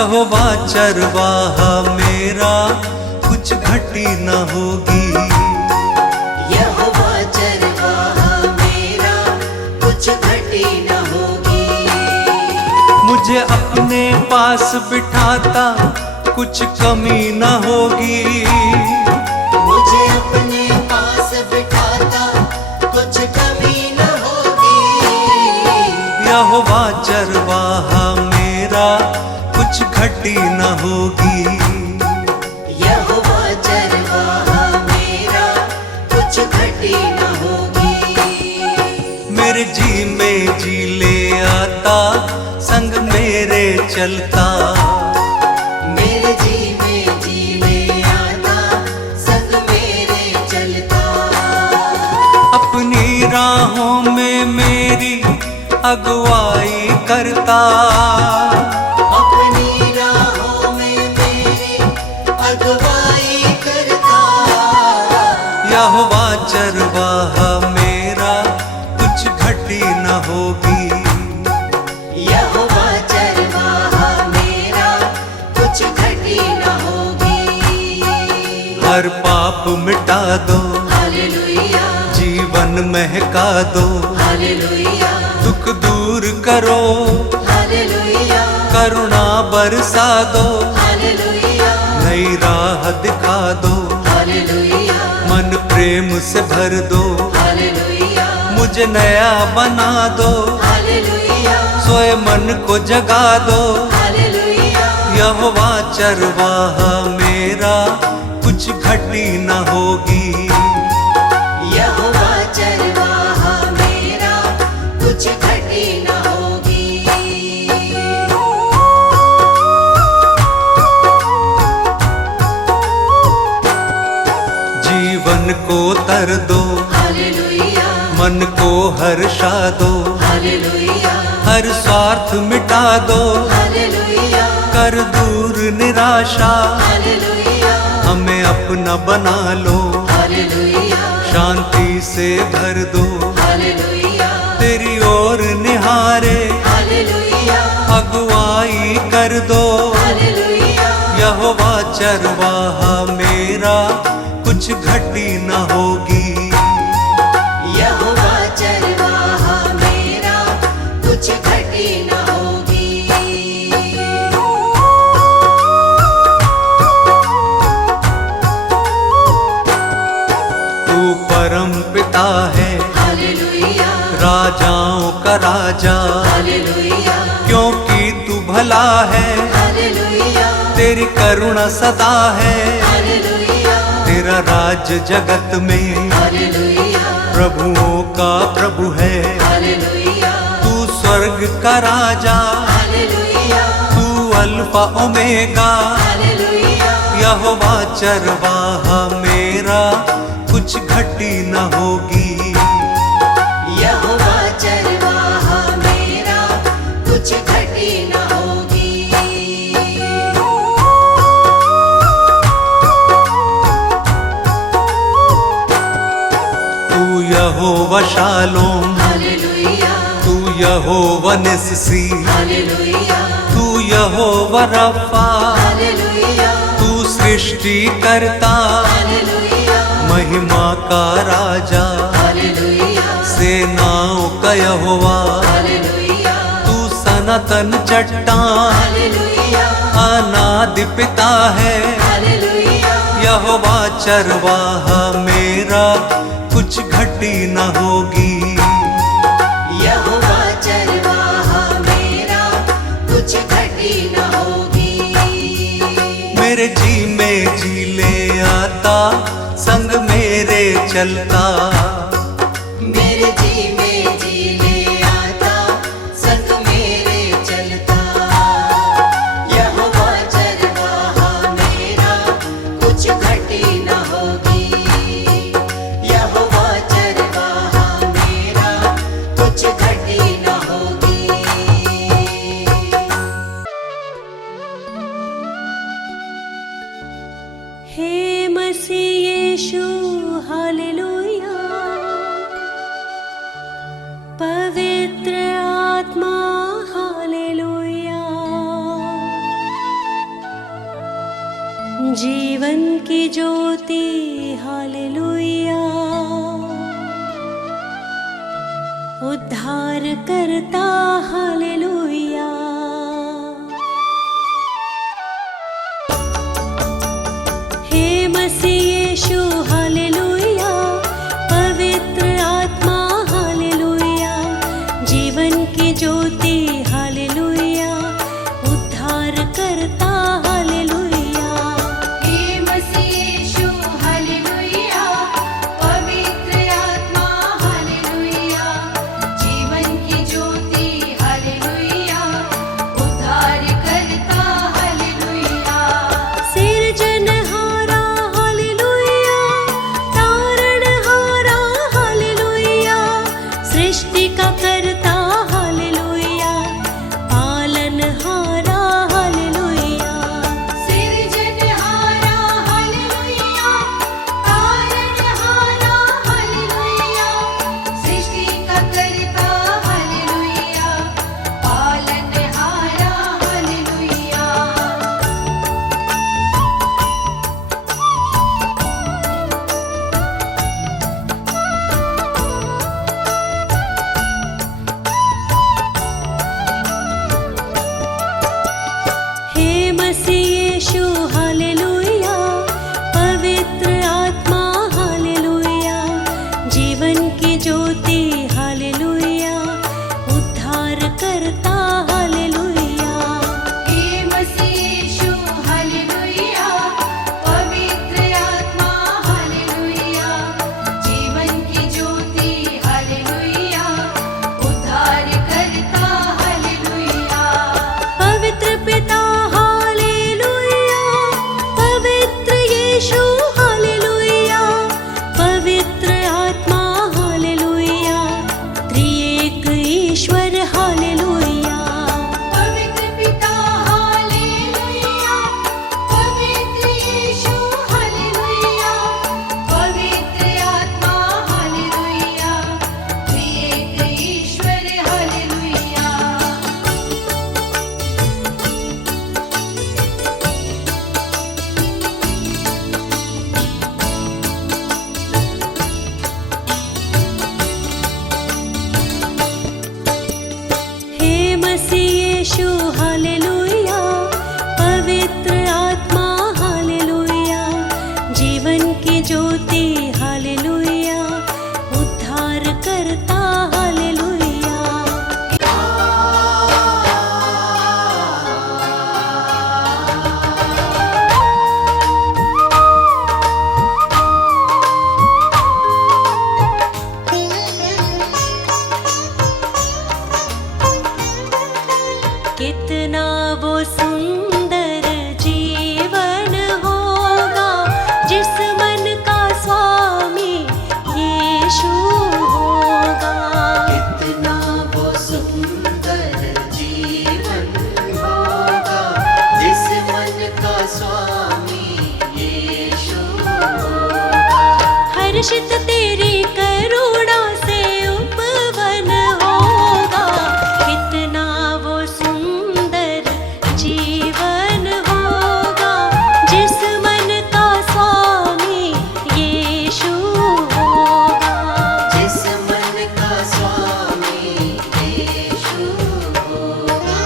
यहोवा चरवाहा मेरा, कुछ घटी न होगी। यहोवा चरवाहा मेरा, कुछ घटी न होगी। मुझे अपने पास बिठाता, कुछ कमी न होगी। मुझे अपने पास बिठाता, कुछ कमी न होगी। यहोवा चरवाहा मेरा, कुछ घटी न होगी। यहोवा चरवाहा मेरा, कुछ घटी न होगी। मेरे जी में जी ले आता, संग मेरे चलता। मेरे जी में जी ले आता, संग मेरे चलता। अपनी राहों में मेरी अगुवाई करता। अपनी राहों में मेरी अगुवाई करता। यहोवा चरवाहा मेरा, कुछ घटी न होगी। यहोवा चरवाहा मेरा, कुछ घटी न होगी। हर पाप मिटा दो, हालेलुया, जीवन महका दो। हालेलुया, दुख दूर करो, हालेलुया, करुणा बरसा दो। हालेलुया, नई राह दिखा दो, हालेलुया, मन प्रेम से भर दो। हालेलुया, मुझे नया बना दो, हालेलुया, सोए मन को जगा दो। हालेलुया। यहोवा चरवाहा मेरा, कुछ घटी न होगी। यहोवा चरवाहा मेरा, कुछ घटी न होगी। जीवन को तर दो, हालेलुया, मन को हर्षा दो। हालेलुया, हर स्वार्थ मिटा दो, हालेलुया, कर दूर निराशा। हालेलुया, हमें अपना बना लो, हालेलुया, शांति से भर दो। हालेलुया, तेरी ओर निहारे, हालेलुया, अगुवाई कर दो। हालेलुया। यहोवा चरवाहा मेरा, कुछ घटी न होगी। यहोवा चरवाहा मेरा, कुछ घटी न होगी। तू परम पिता है, हालेलुया, राजाओं का राजा। हालेलुया, क्योंकि तू भला है, हालेलुया, तेरी करुणा सदा है। हालेलुया, तेरा राज जगत में, हालेलुया, प्रभुओं का प्रभु है। हालेलुया, तू स्वर्ग का राजा, हालेलुया, तू अल्फा ओमेगा। हालेलुया, यहोवा चरवाहा मेरा, कुछ घटी न होगी। यहोवा चरवाहा मेरा, कुछ घटी न होगी। तू यहोवा शालोम, हालेलुया, तू यहोवा निस्सी। हालेलुया, तू यहोवा रफा, हालेलुया, तू सृष्टि करता। हालेलुया, महिमा का राजा, हालेलुया, सेनाओं का यहोवा। हालेलुया, तू सनातन चट्टान, हालेलुया, अनादि पिता है। हालेलुया, यहोवा चरवाहा मेरा, कुछ घटी न होगी। यहोवा चरवाहा मेरा, कुछ घटी न होगी। मेरे जी में जी ले आता, संग मेरे चलता। मेरे जी में जी ले आता, संग मेरे चलता। यहोवा चरवाहा मेरा, कुछ घटी न होगी। यहोवा चरवाहा मेरा, कुछ घटी न होगी। हे मसीह यीशु हालेलुया, उद्धार करता हालेलुया। हे मसीह यीशु हालेलुया, पवित्र आत्मा हालेलुया, जीवन की ज्योति हालेलुया, उद्धार करता हालेलुया। हे मसीह यीशु हालेलुया, पवित्र आत्मा हालेलुया, जीवन की ज्योति हालेलुया, उद्धार करता हालेलुया। सिरजनहारा हालेलुया, तारणहारा हालेलुया, सृष्टि का करता हालेलुया, पालनहारा हालेलुया। सिरजनहारा हालेलुया, तारणहारा हालेलुया, सृष्टि का करता हालेलुया, पालनहारा हालेलुया। हे मसीह यीशु हालेलुया, पवित्र आत्मा हालेलुया, जीवन की ज्योति हालेलुया, उद्धार करता हालेलुया। हे मसीह यीशु हालेलुया, पवित्र आत्मा हालेलुया, जीवन की ज्योति हालेलुया, उद्धार करता हालेलुया। पवित्र पिता हालेलुया, पवित्र यीशु हालेलुया, पवित्र आत्मा हालेलुया, त्रिएक ईश्वर हालेलुया। पवित्र पिता हालेलुया, पवित्र यीशु हालेलुया, पवित्र आत्मा हालेलुया, त्रिएक ईश्वर हालेलुया। हे मसीह यीशु हालेलुया, पवित्र आत्मा हालेलुया, जीवन की ज्योति हालेलुया, उद्धार करता हालेलुया। कितना वो सुंदर जीवन होगा जिस मन का स्वामी यीशु होगा। कितना वो सुंदर जीवन होगा जिस मन का स्वामी यीशु होगा। हर्षित तेरी करुणा से उपवन होगा। कितना वो सुंदर जीवन होगा जिस मन का स्वामी यीशु होगा। जिस मन का स्वामी यीशु होगा।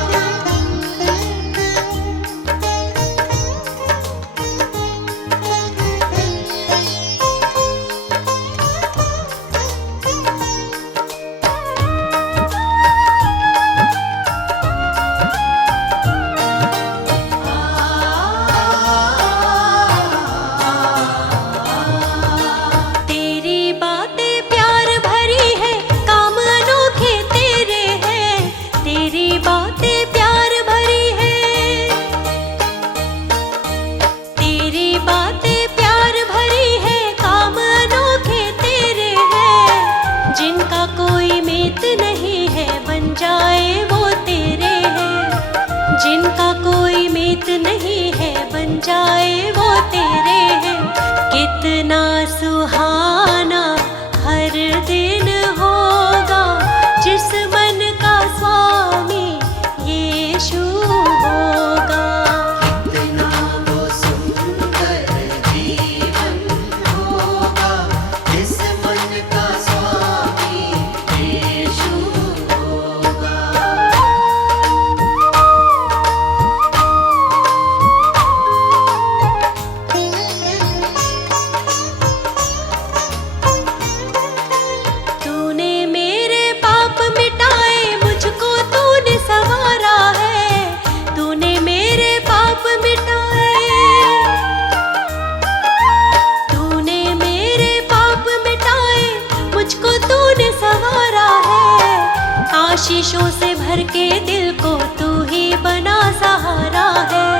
तेरी बातें प्यार भरी है, काम अनोखे तेरे हैं। तेरी बातें प्यार भरी है, तेरी बातें प्यार भरी है, काम अनोखे तेरे हैं। जिनका कोई मित नहीं है बन जाए वो तेरे हैं। जिनका कोई मित नहीं है बन जाए वो तेरे हैं। कितना सुहाना हर दिन होगा जिस मन का स्वामी यीशु होगा। कितना वो सुंदर जीवन होगा जिस मन का स्वामी यीशु आशीषों से भर के दिल को तू ही बना सहारा है।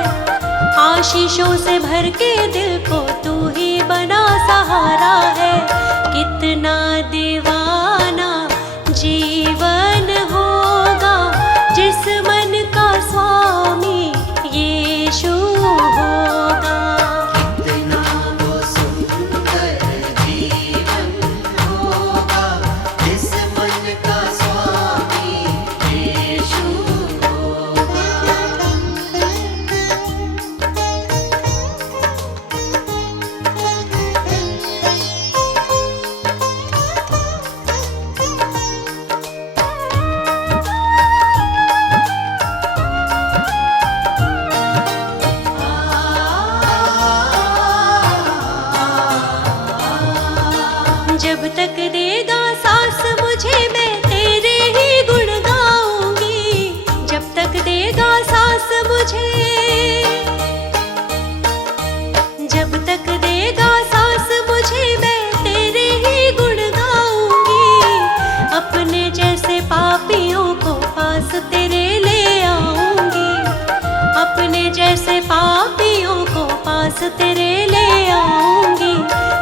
आशीषों से भर के दिल को तू ही बना सहारा है। कितना दीवाना जीवन होगा जिस मन का स्वामी यीशु होगा। कितना वो सुंदर जीवन होगा जिस मन का स्वामी यीशु होगा। जब तक देगा सांस मुझे मैं तेरे ही गुण गाऊंगी। जब तक देगा सांस मुझे, जब तक देगा सांस मुझे मैं तेरे ही गुण गाऊंगी। अपने जैसे पापियों को पास तेरे ले आऊंगी। अपने जैसे पापियों को पास तेरे ले आऊंगी।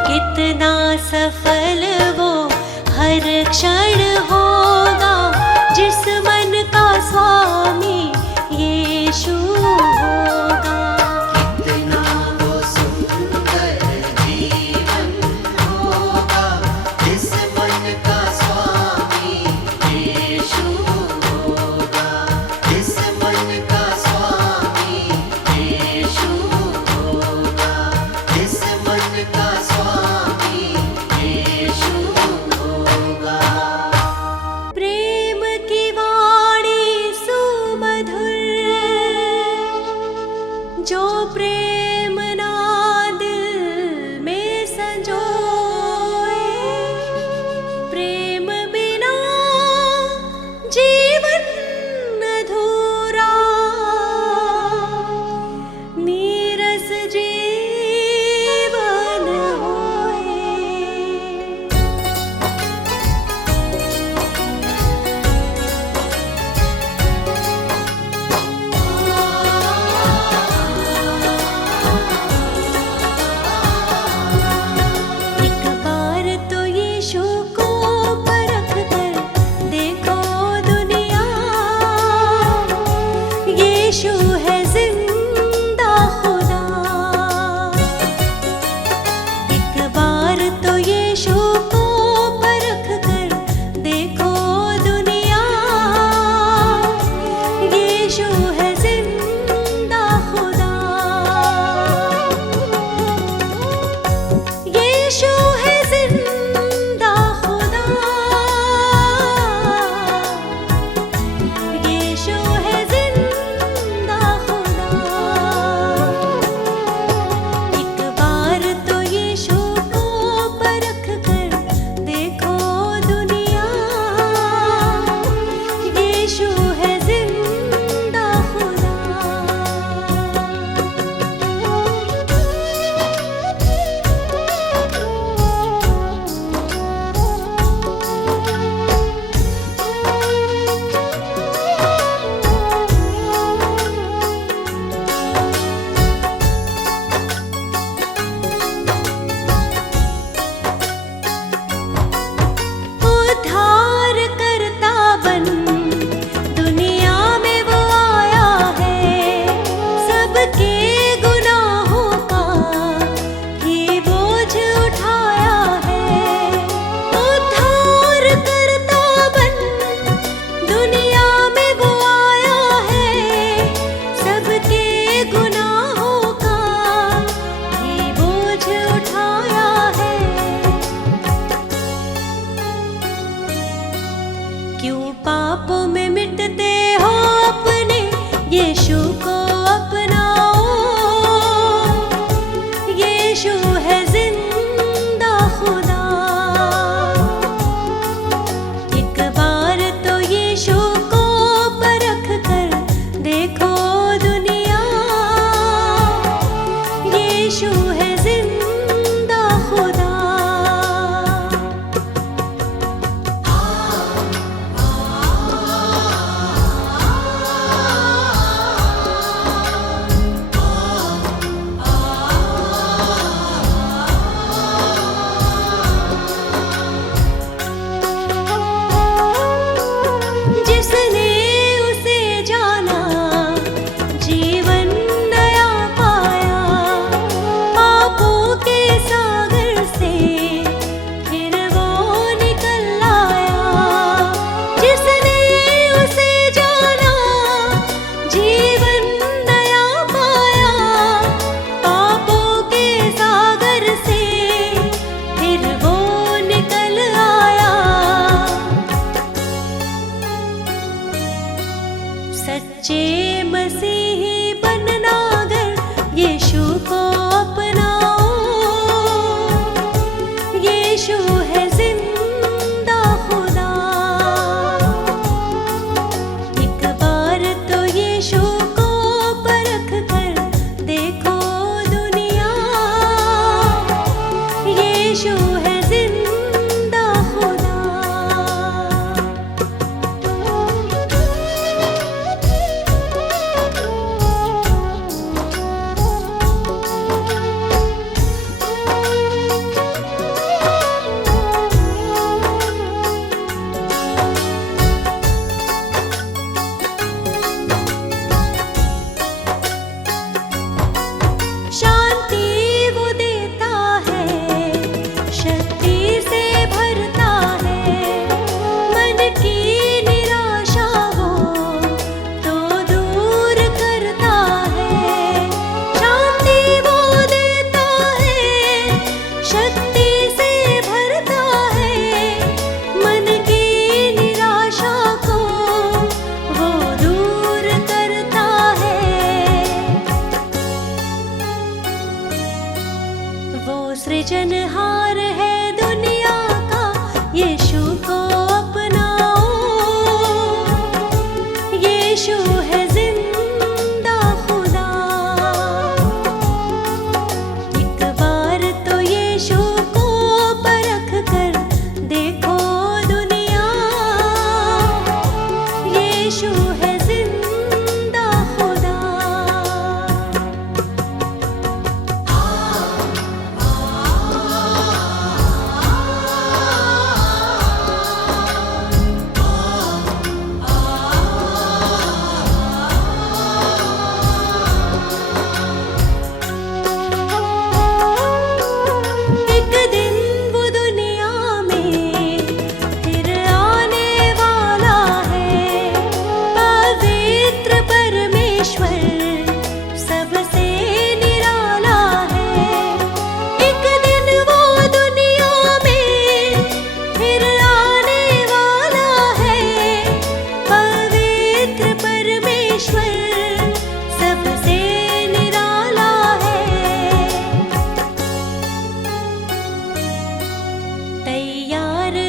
कितना सफल वो हर क्षण होगा जिस मन का स्वामी यीशु होगा। कितना वो सुंदर जीवन होगा जिस मन का स्वामी यीशु होगा। जिस मन का स्वामी यीशु होगा। जिस मन का स्वामी यीशु होगा। प्रेम की वाणी सुमधुर, जो प्रेम ना दिल में संजोए। प्रेम बिना जीवन अधूरा, नीरस जीवन होए। एक बार तो यीशु को परख कर देखो दुनिया। यीशु है जिंदा खुदा। एक बार तो यीशु को परख कर देखो दुनिया। यीशु है जिंदा खुदा। यीशु है जिंदा खुदा। यीशु है जिंदा खुदा। एक बार तो यीशु को परख कर देखो दुनिया। यीशु है जिंदा खुदा। उद्धार करता बन दुनिया में वो आया है। सबके गुनाहों का ही बोझ उठाया है। उद्धार करता बन दुनिया में वो आया है। सबके गुनाहों का ही बोझ उठाया है। क्यों पापों में मिटते हो अपने यीशु को अपनाओ। यीशु है जिंदा खुदा। एक बार तो यीशु को परख कर देखो दुनिया। यीशु है जिंदा खुदा।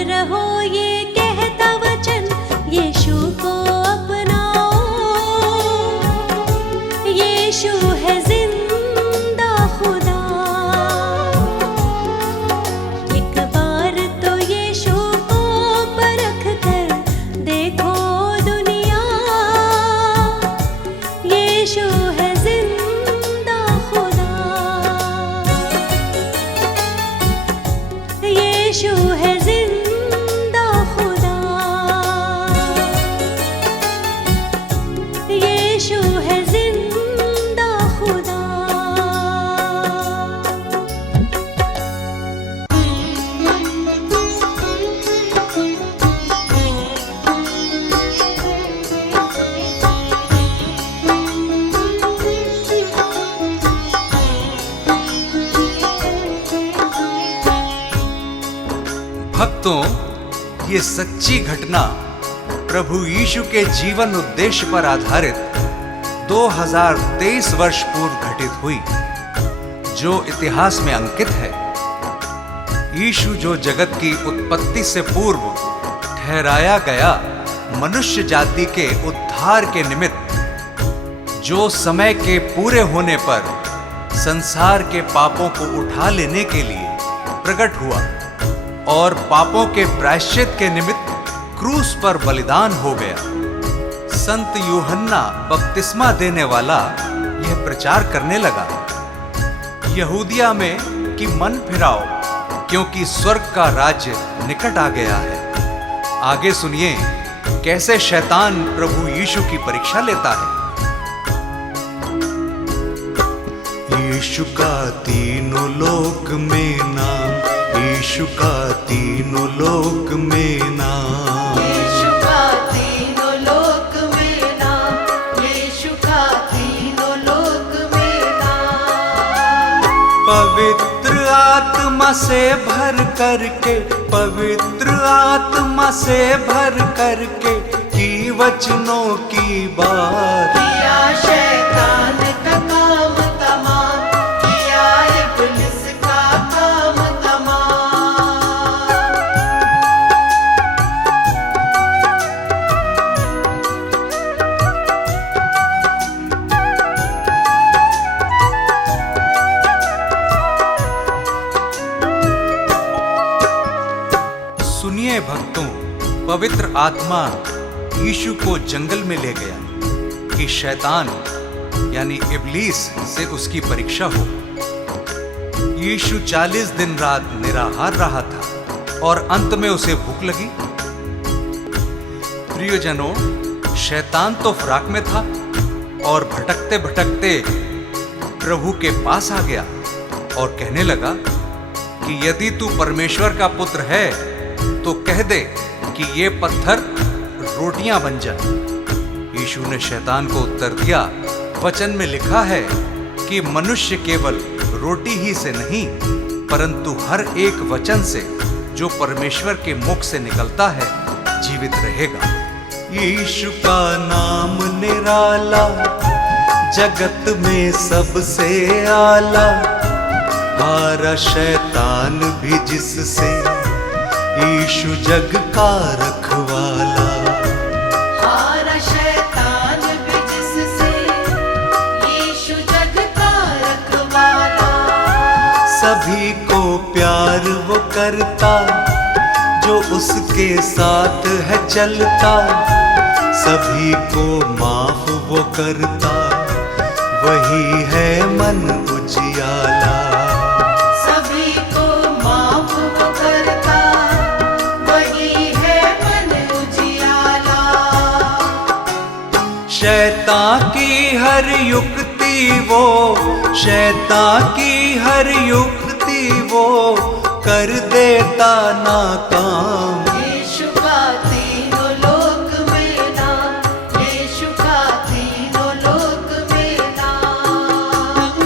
रहो ये कहता वचन, यीशु को अपनाओ। यीशु है जिंदा खुदा। एक बार तो यीशु को परख कर देखो दुनिया। यीशु है जिंदा खुदा। यीशु है जिंदा खुदा। यीशु है जिंदा खुदा। भक्तों, ये सच्ची घटना प्रभु यीशु के जीवन उद्देश्य पर आधारित 2023 वर्ष पूर्व घटित हुई, जो इतिहास में अंकित है। यीशु जो जगत की उत्पत्ति से पूर्व ठहराया गया मनुष्य जाति के उद्धार के निमित्त, जो समय के पूरे होने पर संसार के पापों को उठा लेने के लिए प्रकट हुआ और पापों के प्रायश्चित के निमित्त क्रूस पर बलिदान हो गया। संत यूहन्ना बपतिस्मा देने वाला यह प्रचार करने लगा, यहूदिया में कि मन फिराओ, क्योंकि स्वर्ग का राज्य निकट आ गया है। आगे सुनिए कैसे शैतान प्रभु यीशु की परीक्षा लेता है। यीशु का तीनों लोक में नाम, यीशु का तीनों लोक में नाम। यीशु का तीनों लोक में नाम, यीशु का तीनों लोक में नाम। पवित्र आत्मा से भर करके, पवित्र आत्मा से भर करके की वचनों की बात। किया शैतान का काम तमाम, किया इब्लिस का काम तमाम। सुनिए भक्तों, पवित्र आत्मा यीशु को जंगल में ले गया कि शैतान यानी इब्लीस से उसकी परीक्षा हो। यीशु 40 दिन रात निराहार रहा था और अंत में उसे भूख लगी। प्रियजनों, शैतान तो फराक में था और भटकते भटकते प्रभु के पास आ गया और कहने लगा कि यदि तू परमेश्वर का पुत्र है तो कह दे कि ये पत्थर रोटियां बन जाए। यीशु ने शैतान को उत्तर दिया, वचन में लिखा है कि मनुष्य केवल रोटी ही से नहीं परंतु हर एक वचन से जो परमेश्वर के मुख से निकलता है जीवित रहेगा। यीशु का नाम निराला, जगत में सबसे आला। हारा शैतान भी जिससे, यीशु जग का रखवाला। हारा शैतान भी जिससे, यीशु जग का रखवाला। सभी को प्यार वो करता जो उसके साथ है चलता। सभी को माफ वो करता, वही है मन उजियाला। सभी को माफ वो करता, वही है मन उजियाला। शैतान की हर युक्ति वो, शैतान की हर युक्ति वो कर देता नाकाम। यीशु का तीनों लोक में नाम, यीशु का तीनों लोक में नाम।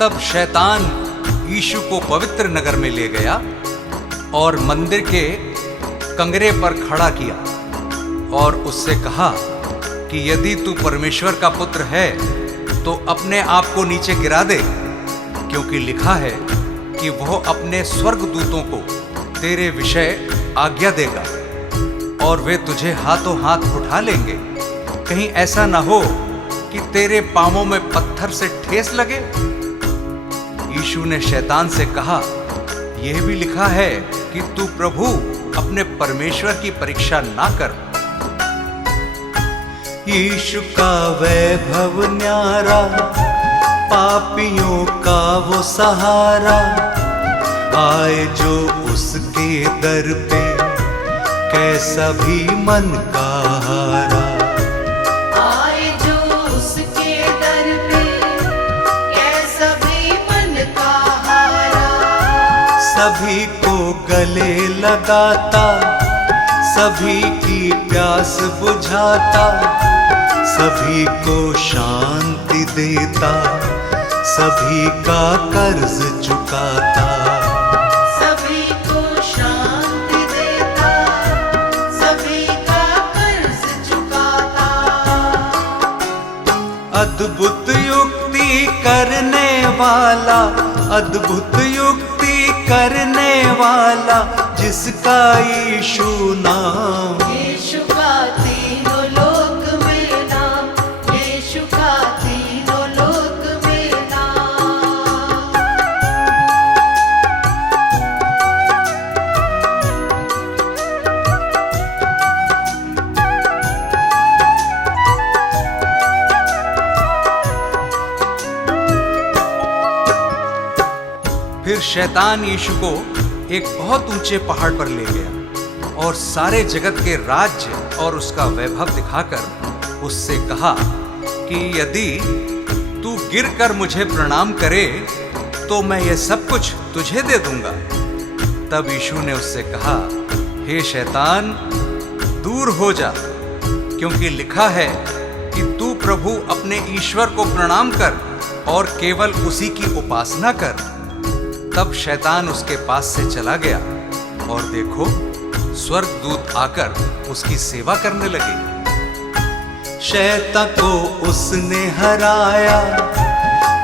तब शैतान यीशु को पवित्र नगर में ले गया और मंदिर के कंगरे पर खड़ा किया और उससे कहा कि यदि तू परमेश्वर का पुत्र है तो अपने आप को नीचे गिरा दे, क्योंकि लिखा है कि वह अपने स्वर्गदूतों को तेरे विषय आज्ञा देगा और वे तुझे हाथों हाथ उठा लेंगे। कहीं ऐसा न हो कि तेरे पांवों में पत्थर से ठेस लगे। यीशु ने शैतान से कहा, यह भी लिखा है कि तू प्रभु अपने परमेश्वर की परीक्षा ना कर। यीशु का वैभव न्यारा, पापियों का वो सहारा, आए जो उसके दर पे कैसा भी मन का हारा। आए जो उसके दर पे कैसा भी मन का हारा। सभी को गले लगाता, सभी की प्यास बुझाता, सभी को शांति देता, सभी का कर्ज चुकाता। सभी को शांति देता, सभी का कर्ज चुकाता। अद्भुत युक्ति करने वाला, अद्भुत युक्ति करने वाला, जिसका यीशु नाम। यीशु का तीनों लोक में नाम, यीशु का तीनों लोक में नाम। फिर शैतान यीशु को एक बहुत ऊंचे पहाड़ पर ले गया और सारे जगत के राज्य और उसका वैभव दिखाकर उससे कहा कि यदि तू गिरकर मुझे प्रणाम करे तो मैं यह सब कुछ तुझे दे दूंगा। तब यीशु ने उससे कहा, हे शैतान, दूर हो जा, क्योंकि लिखा है कि तू प्रभु अपने ईश्वर को प्रणाम कर और केवल उसी की उपासना कर। तब शैतान उसके पास से चला गया और देखो, स्वर्गदूत आकर उसकी सेवा करने लगे। शैतान को उसने हराया,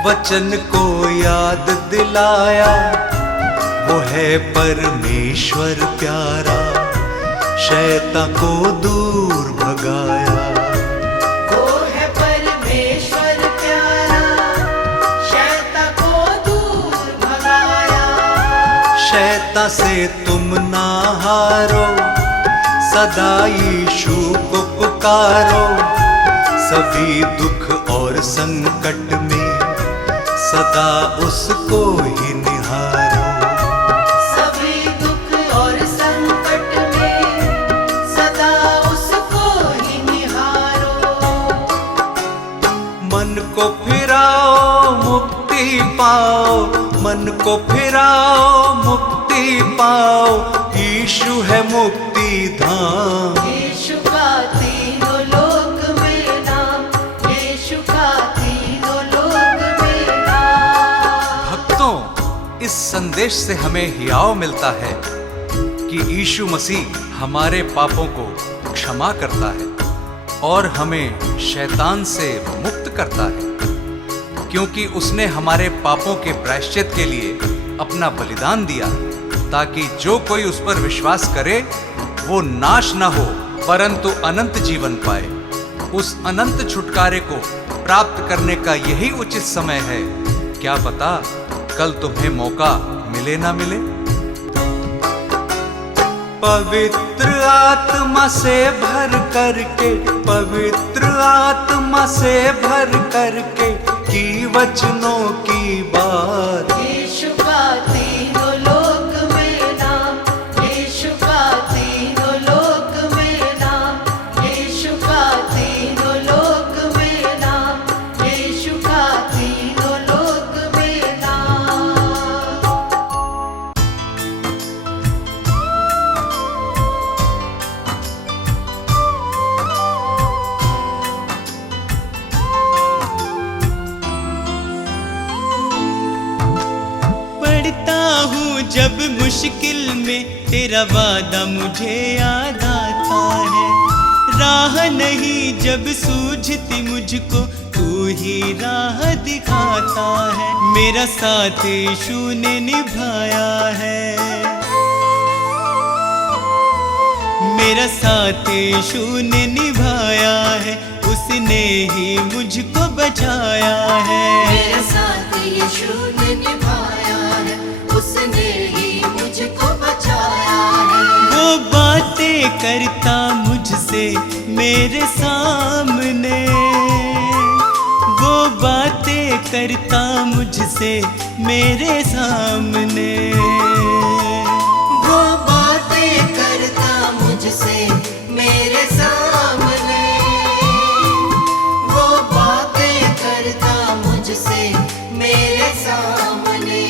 वचन को याद दिलाया, वो है परमेश्वर प्यारा, शैतान को दूर भगाया। वो है परमेश्वर प्यारा, शैतान को दूर भगाया। शैतान से तुम ना हारो, सदा यीशु को पुकारो, सभी दुख और संकट में सदा उसको ही निहारो। सभी दुख और संकट में सदा उसको ही निहारो। मन को फिराओ मुक्ति पाओ, मन को फिराओ मुक्ति पाओ, यीशु है मुक्ति धाम। यीशु का तीनों लोक में नाम, यीशु का तीनों लोक में नाम। भक्तों, इस संदेश से हमें हियाव मिलता है कि यीशु मसीह हमारे पापों को क्षमा करता है और हमें शैतान से मुक्त करता है, क्योंकि उसने हमारे पापों के प्रायश्चित के लिए अपना बलिदान दिया, ताकि जो कोई उस पर विश्वास करे वो नाश न हो परंतु अनंत जीवन पाए। उस अनंत छुटकारे को प्राप्त करने का यही उचित समय है। क्या पता कल तुम्हें मौका मिले ना मिले। पवित्र आत्मा से भर करके, पवित्र आत्मा से भर करके की वचनों की बात। यीशु का तीनों लोक में नाम, यीशु का तीनों लोक में नाम, यीशु का तीनों लोक में नाम, यीशु का तीनों लोक में नाम। पढ़ता हूँ जब मुश्किल में तेरा वादा मुझे याद आता है। राह नहीं जब सूझती मुझको, तू ही राह दिखाता है। मेरा साथ यीशु ने निभाया है, मेरा साथ यीशु ने निभाया है। उसने ही मुझको बचाया है। मेरा साथ यीशु ने निभाया है, उसने ही मुझको बचाया है। वो बातें करता मुझसे मेरे सामने, वो बातें करता मुझसे मेरे सामने, वो बातें करता मुझसे मेरे सामने, वो बातें करता मुझसे मेरे सामने।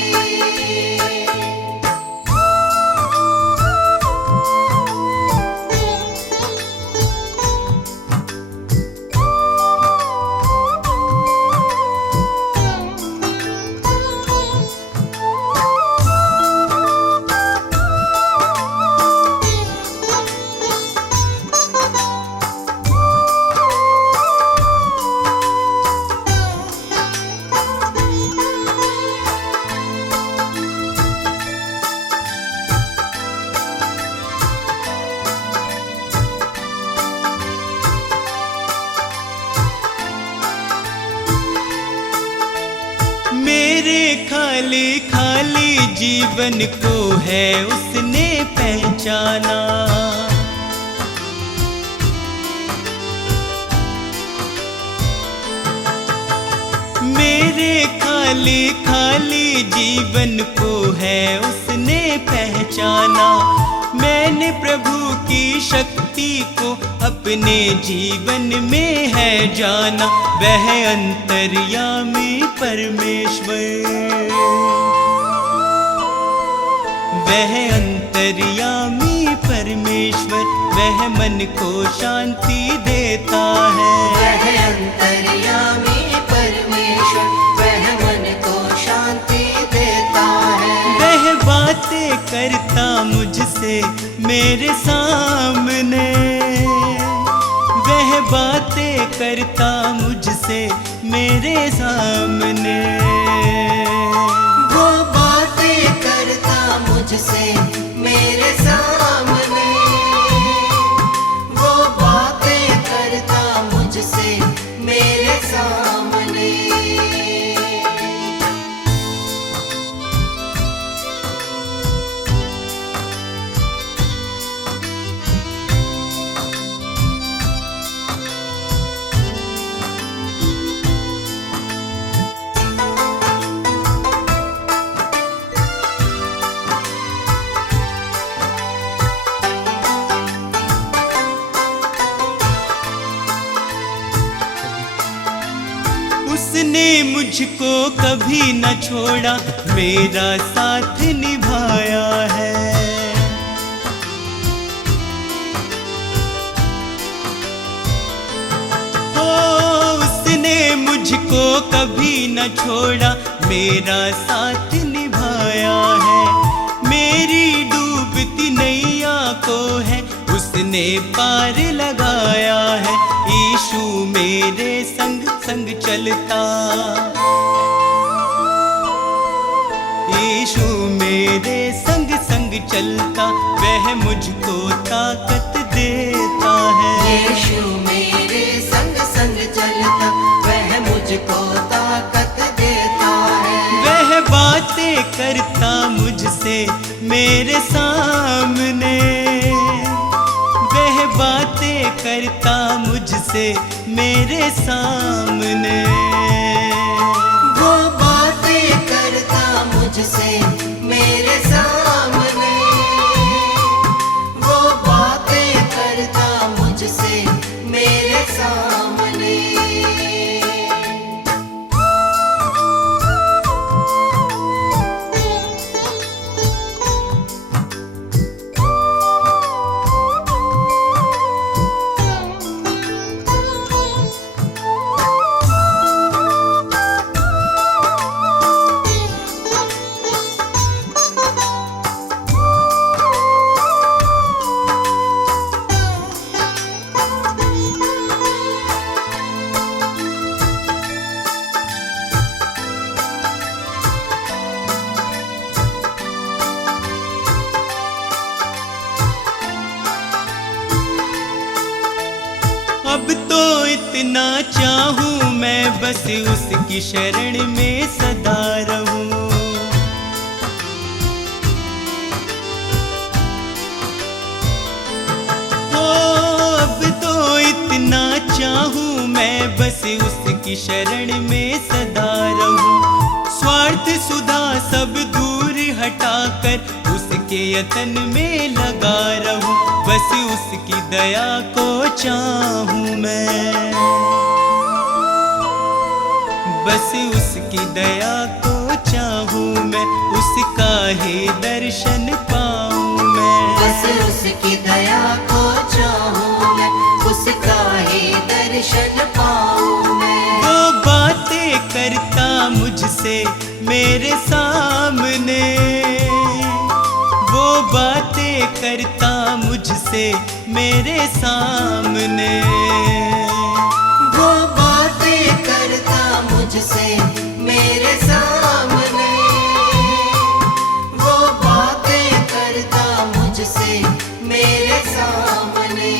मेरे खाली खाली जीवन को है उसने पहचाना। मेरे खाली खाली जीवन को है उसने पहचाना। मैंने प्रभु की शक्ति को अपने जीवन में है जाना। वह अंतर्यामी परमेश्वर, वह अंतर्यामी परमेश्वर, वह मन को शांति देता है। वह अंतर्यामी परमेश्वर, वह मन को शांति देता है। वह बातें करता मुझसे मेरे सामने, वह बातें करता मुझसे मेरे सामने, वो बातें करता मुझसे मेरे सामने, वो बातें करता मुझसे मेरे सामने। उसने मुझको कभी न छोड़ा, मेरा साथ निभाया है। ओ उसने मुझको कभी न छोड़ा, मेरा साथ निभाया है। मेरी डूबती नैया को है उसने पार लगाया है। यीशु मेरे संग संग चलता, यीशु मेरे संग संग चलता, वह मुझको ताकत देता है। यीशु मेरे संग संग चलता, वह मुझको ताकत देता है। वह बातें करता मुझसे मेरे सामने, वह बातें करता मुझसे मेरे सामने, वो बातें करता मुझसे मेरे सामने, वो बातें करता मुझसे मेरे सामने। अब तो इतना चाहूं मैं बस उसकी शरण में सदा रहूं। हो अब तो इतना चाहूं मैं बस उसकी शरण में सदा रहूं। स्वार्थ सुधा सब दूर हटाकर उसके यतन में लगा रहूं। बस उसकी दया को चाहूं मैं, बस उसकी दया को चाहूं मैं, उसका ही दर्शन पाऊं मैं। बस उसकी दया को चाहूं मैं, उसका ही दर्शन पाऊं मैं। वो बातें करता मुझसे मेरे सामने, वो बातें करता मुझसे मेरे सामने। वो बातें करता मुझसे मेरे सामने, वो बातें करता मुझसे मेरे सामने।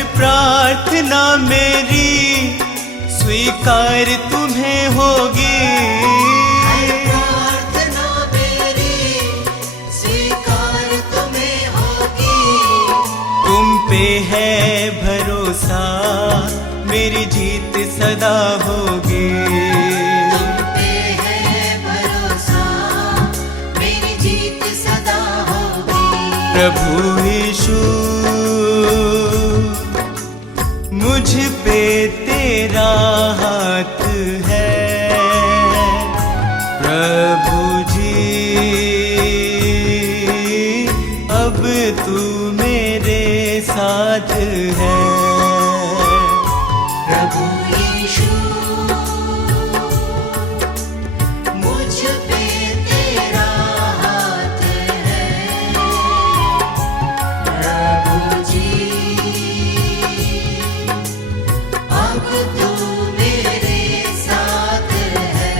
हर प्रार्थना मेरी स्वीकार तुम्हें होगी। प्रार्थना मेरी स्वीकार तुम्हें होगी। तुम पे है भरोसा मेरी जीत सदा होगी। तुम पे है भरोसा मेरी जीत सदा होगी। प्रभु यीशु मुझ पे तेरा हाथ है। प्रभु जी अब तू मेरे साथ है। प्रभु यीशु मुझ पे तेरा हाथ है। प्रभु जी अब तू मेरे साथ है।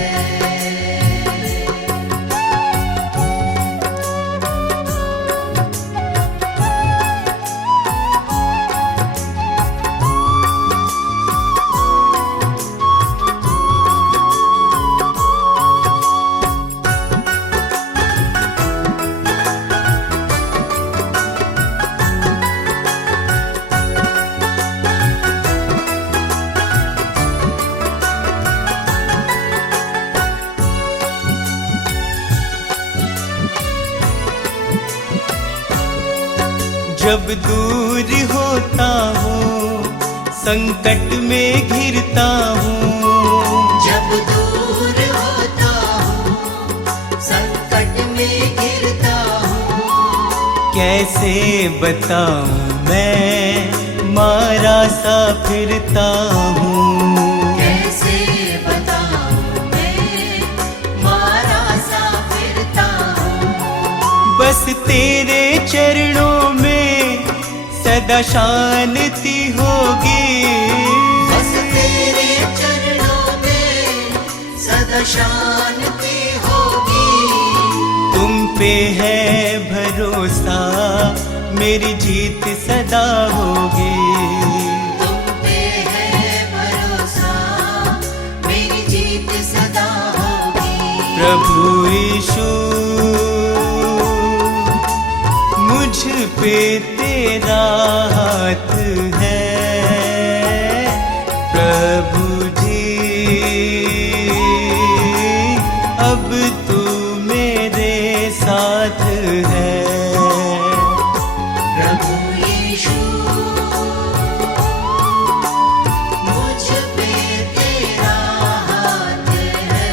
जब दूर होता हूँ संकट में घिरता हूँ। जब दूर होता हूँ संकट में गिरता हूँ। कैसे बताऊँ मैं मारा सा फिरता हूँ। कैसे बताऊँ मैं मारा सा फिरता हूँ। बस तेरे चरणों में सदा शांति होगी। बस तेरे चरणों में सदा शांति होगी। तुम पे है भरोसा मेरी जीत सदा होगी। तुम पे है भरोसा मेरी जीत सदा होगी। प्रभु यीशु मुझ पे तेरा हाथ है। प्रभु जी अब तू मेरे साथ है। प्रभु यीशु मुझ पे तेरा हाथ है।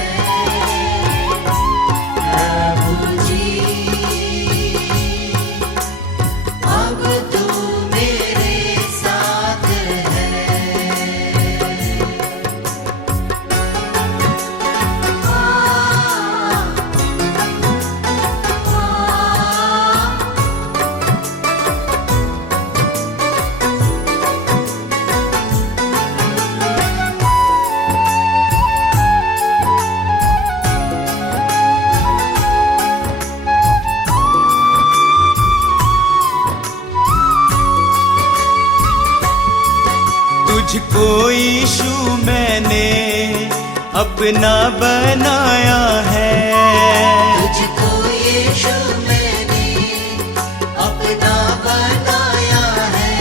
प्रभु जी अब तू मेरे साथ है। तुझको यीशु मैंने अपना बनाया है। तुझको यीशु मैंने अपना बनाया है।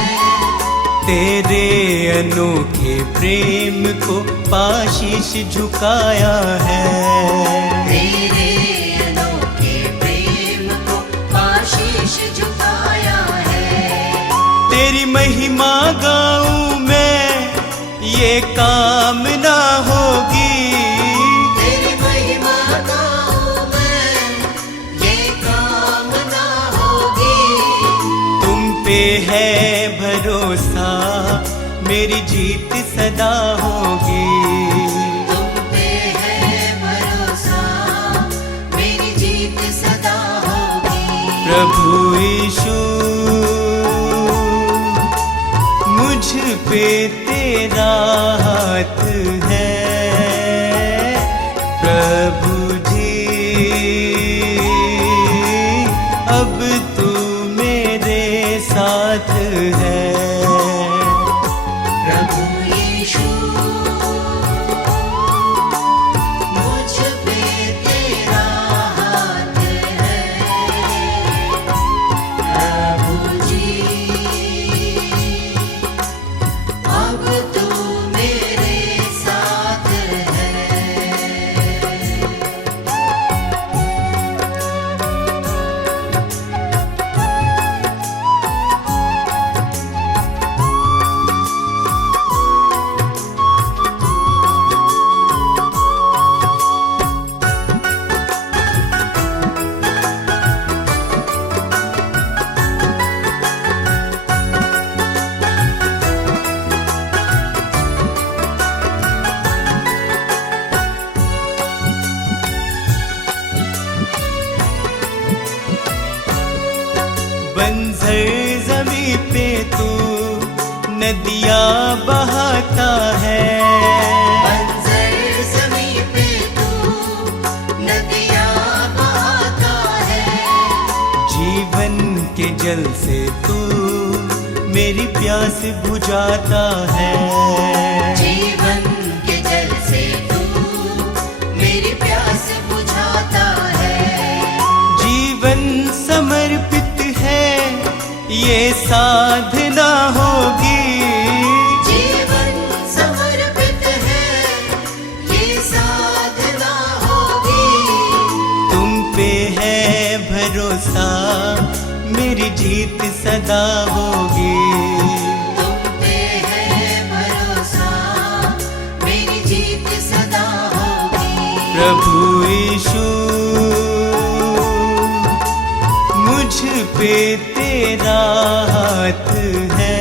तेरे अनोखे प्रेम को पाशीश झुकाया है। तेरे अनोखे प्रेम को आशीष झुकाया है। तेरी महिमा गाऊं मैं ये कामना होगी। तेरी महिमा गाऊं मैं ये कामना होगी। तुम पे है भरोसा मेरी जीत सदा होगी। तुम पे है भरोसा मेरी जीत सदा होगी। प्रभु यीशु मुझ पे तेरा हाथ है। प्रभु जी अब तू मेरे साथ है। यीशु मुझ पे तेरा हाथ है प्रभु जी अब तू मेरे साथ है बंजर जमी पे तू नदियाँ बहाता है बंजर ज़मीं पे तू नदियाँ बहाता है जीवन के जल से तू मेरी प्यास बुझाता है जीवन के जल से तू मेरी प्यास बुझाता है जीवन समर्पित है ये साधना होगी जीवन समर्पित है ये साधना होगी तुम पे है भरोसा मेरी जीत सदा होगी तुम पे है भरोसा मेरी जीत सदा होगी प्रभु यीशु मुझ पे तेरा हाथ है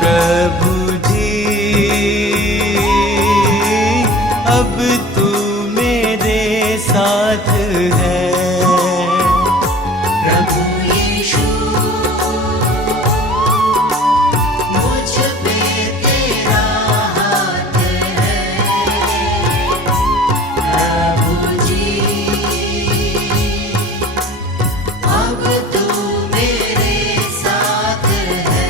प्रभु जी अब तू मेरे साथ है प्रभु यीशु मुझ पे तेरा हाथ है प्रभु जी अब तू मेरे साथ है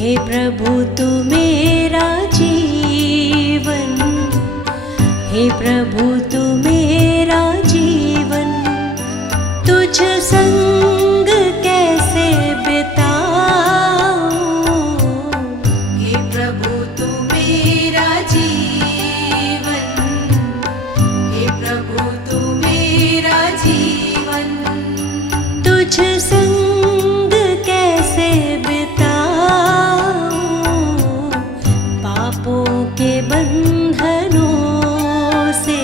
हे प्रभु तू मेरा जीवन, हे प्रभु तू मेरा जीवन, तुझ संग कैसे बिताऊं। हे प्रभु तू मेरा जीवन, हे प्रभु तू मेरा जीवन, तुझ संग कैसे बिताऊं। पापों के बंधनों से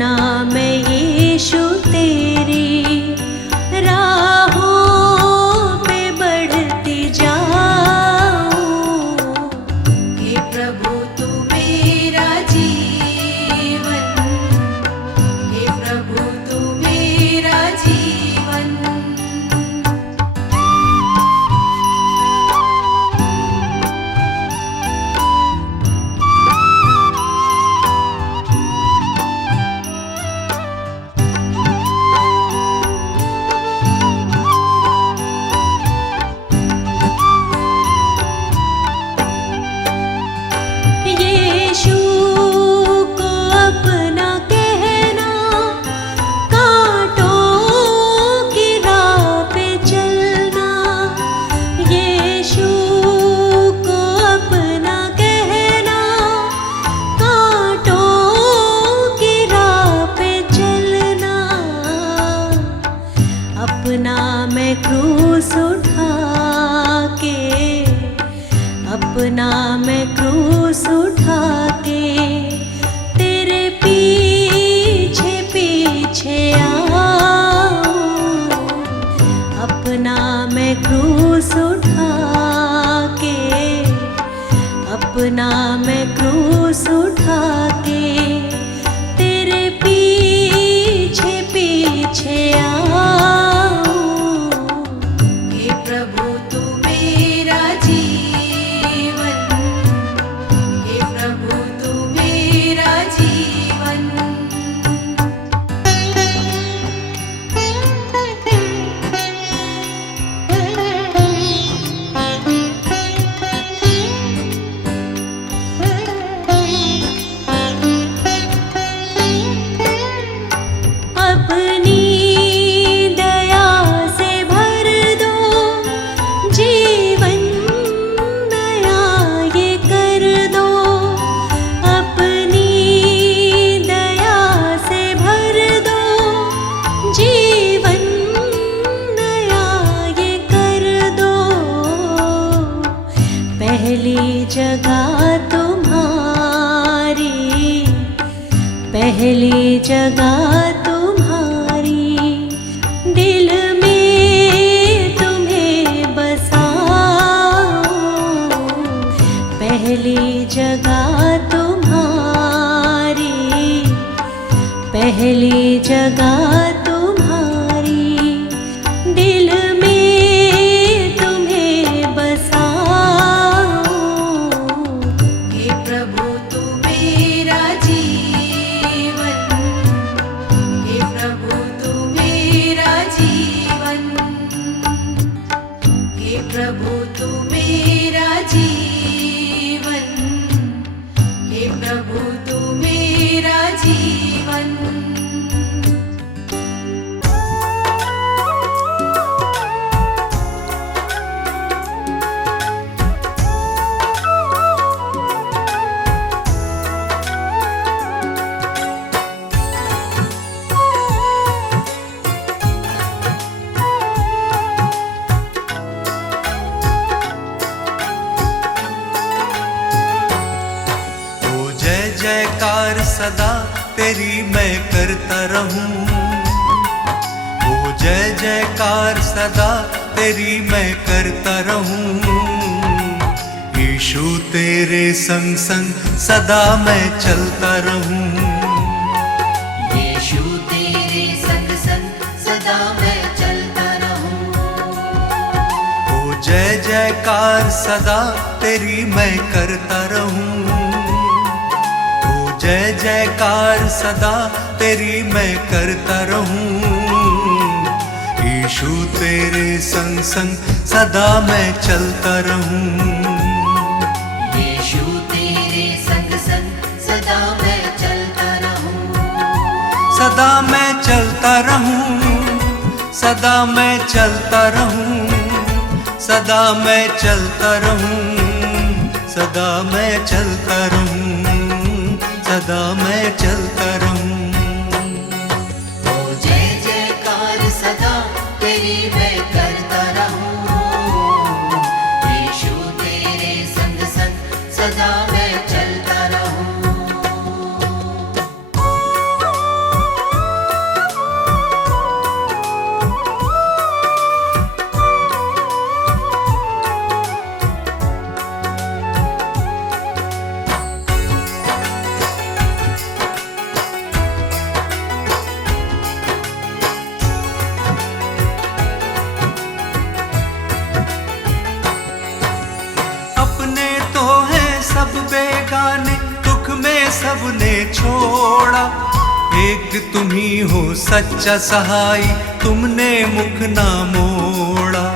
अपना मैं यीशु तेरी राहों पे बढ़ती जाऊं। हे प्रभु तू मेरा जीवन, हे प्रभु तू मेरा जीवन। यीशु को अपना कहना, कांटों की राह पे चलना। यीशु को अपना कहना, कांटों की राह पे चलना। अपना मैं क्रूस उठा के, अपना मैं क्रूस उठा के तेरे पीछे पीछे आऊं। अपना मैं क्रूस उठा के, अपना मैं क्रूस उठा के तेरे पीछे पीछे आऊं। हे प्रभु तू मेरा जीवन, हे प्रभु तू मेरा जीवन। अपनी दया से भर दो जीवन, नया ये कर दो। अपनी दया से भर दो जीवन, नया ये कर दो। पहली जगह तुम्हारी, पहली जगह तुम्हारी, दिल में तुम्हें बसाऊं। पहली जगह तुम्हारी, पहली जगह तुम्हारी, दिल में तुम्हें बसाऊं। हे प्रभु तू मेरा जीवन, हे प्रभु तू मेरा जीवन। हे प्रभु तू मेरा जीवन, हे प्रभु तू मेरा जीवन। ओ जय जयकार सदा तेरी मैं करता रहूं। ओ जय जयकार सदा तेरी मैं करता रहूं। यीशु तेरे संग संग सदा मैं चलता रहूं। यीशु तेरे संग संग सदा मैं चलता रहूं। ओ जय जयकार सदा तेरी मैं करता रहूं। ओ जय जयकार सदा तेरी मैं करता रहूं। यीशु तेरे संग संग सदा मैं चलता रहूं। यीशु तेरे संग संग सदा मैं चलता रहूं। सदा मैं चलता रहूं, सदा मैं चलता रहूं, सदा मैं चलता रहूं, सदा मैं चलता रहूं, सदा मैं चलता रहूं। ओ जय जयकार सदा तेरी मैं करता रहूं। यीशु तेरे संग संग सदा मैं चलता रहूं। एक तुम ही हो सच्चा सहाय, तुमने मुख ना मोड़ा।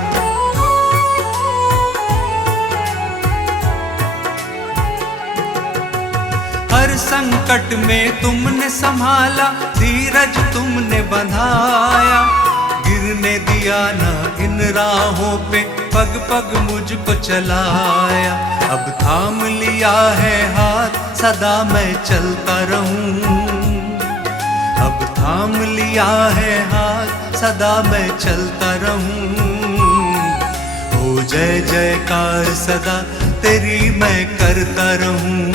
हर संकट में तुमने संभाला, धीरज तुमने बंधाया। गिरने दिया ना इन राहों पे, पग पग मुझको चलाया। अब थाम लिया है हाथ, सदा मैं चलता रहूं। अब थाम लिया है हाथ, सदा मैं चलता रहूं। हो जय जयकार सदा तेरी मैं करता रहूं।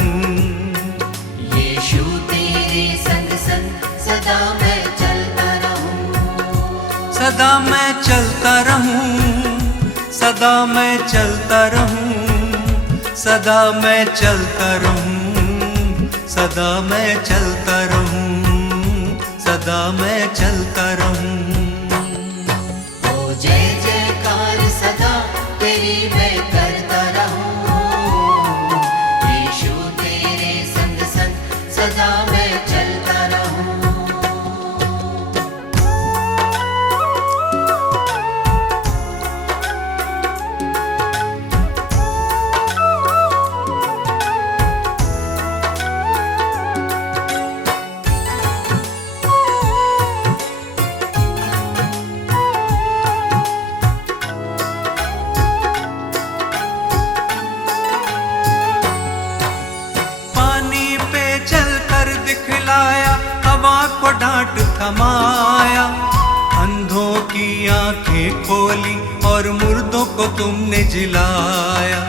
यीशु तेरे संग संग सदा मैं चलता रहूं। सदा मैं चलता रहूं, सदा मैं चलता रहूं, सदा मैं चलता रहूं, सदा मैं चलता रहूं, सदा मैं चलता रहूं। ओ जय जयकार सदा तेरी मैं करता रहूं। यीशु तेरे संग संग सदा मैं चलता रहूं। दिखलाया, हवा को डांट थमाया। अंधों की आंखें खोली और मुर्दों को तुमने जिलाया।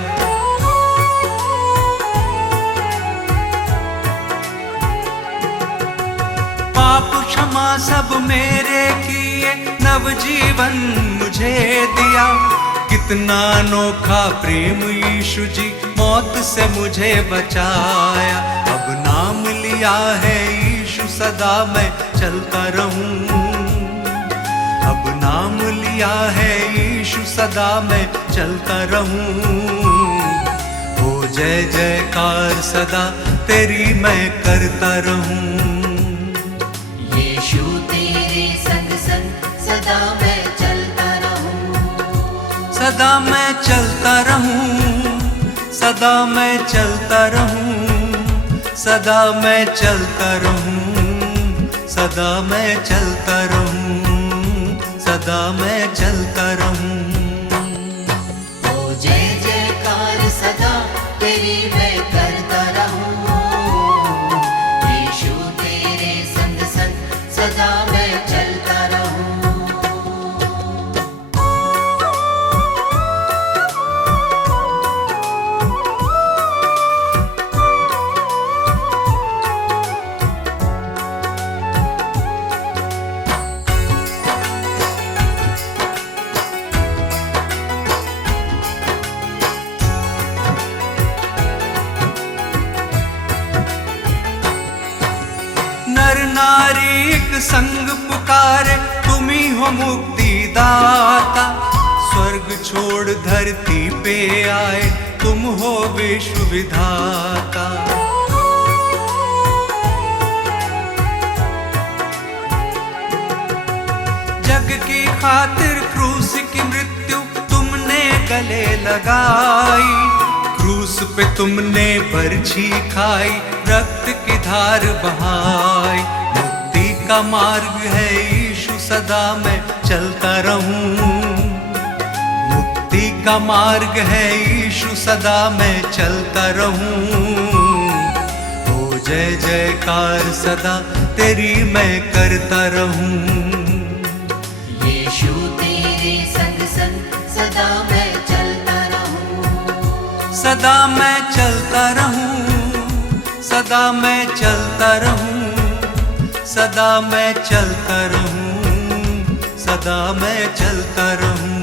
पाप क्षमा सब मेरे किए, नवजीवन मुझे दिया। कितना अनोखा प्रेम यीशु जी, मौत से मुझे बचाया। अब नाम लिया है यीशु, सदा मैं चलता रहूं। अब नाम लिया है यीशु, सदा मैं चलता रहूं। हो जय जयकार सदा तेरी मैं करता रहूं। यीशु तेरे संग संग सदा मैं चलता रहूं। सदा मैं चलता रहूं, सदा मैं चलता रहूं, सदा मैं चलता रहूं, सदा मैं चलता रहूं, सदा मैं चलता रहूं। ओ जय जयकार सदा तेरी मैं करता रहूं। यीशु तेरे संग संग सदा मैं चलता रहूं। नर नारी एक संग पुकारे, तुम ही हो मुक्ति दाता। स्वर्ग छोड़ धरती पे आए, तुम हो विश्व विधाता। जग की खातिर क्रूस की मृत्यु तुमने गले लगाई। क्रूस पे तुमने बरछी खाई, रक्त की धार बहाई। मुक्ति का मार्ग है यीशु, सदा मैं चलता रहूं। मुक्ति का मार्ग है यीशु, सदा मैं चलता रहूं। हो जय जयकार सदा तेरी मैं करता रहूं। यीशु तेरे संग संग सदा मैं चलता रहूं। सदा मैं चलता रहूं, सदा मैं चलता रहूं, सदा मैं चलता रहूं, सदा मैं चलता रहूं,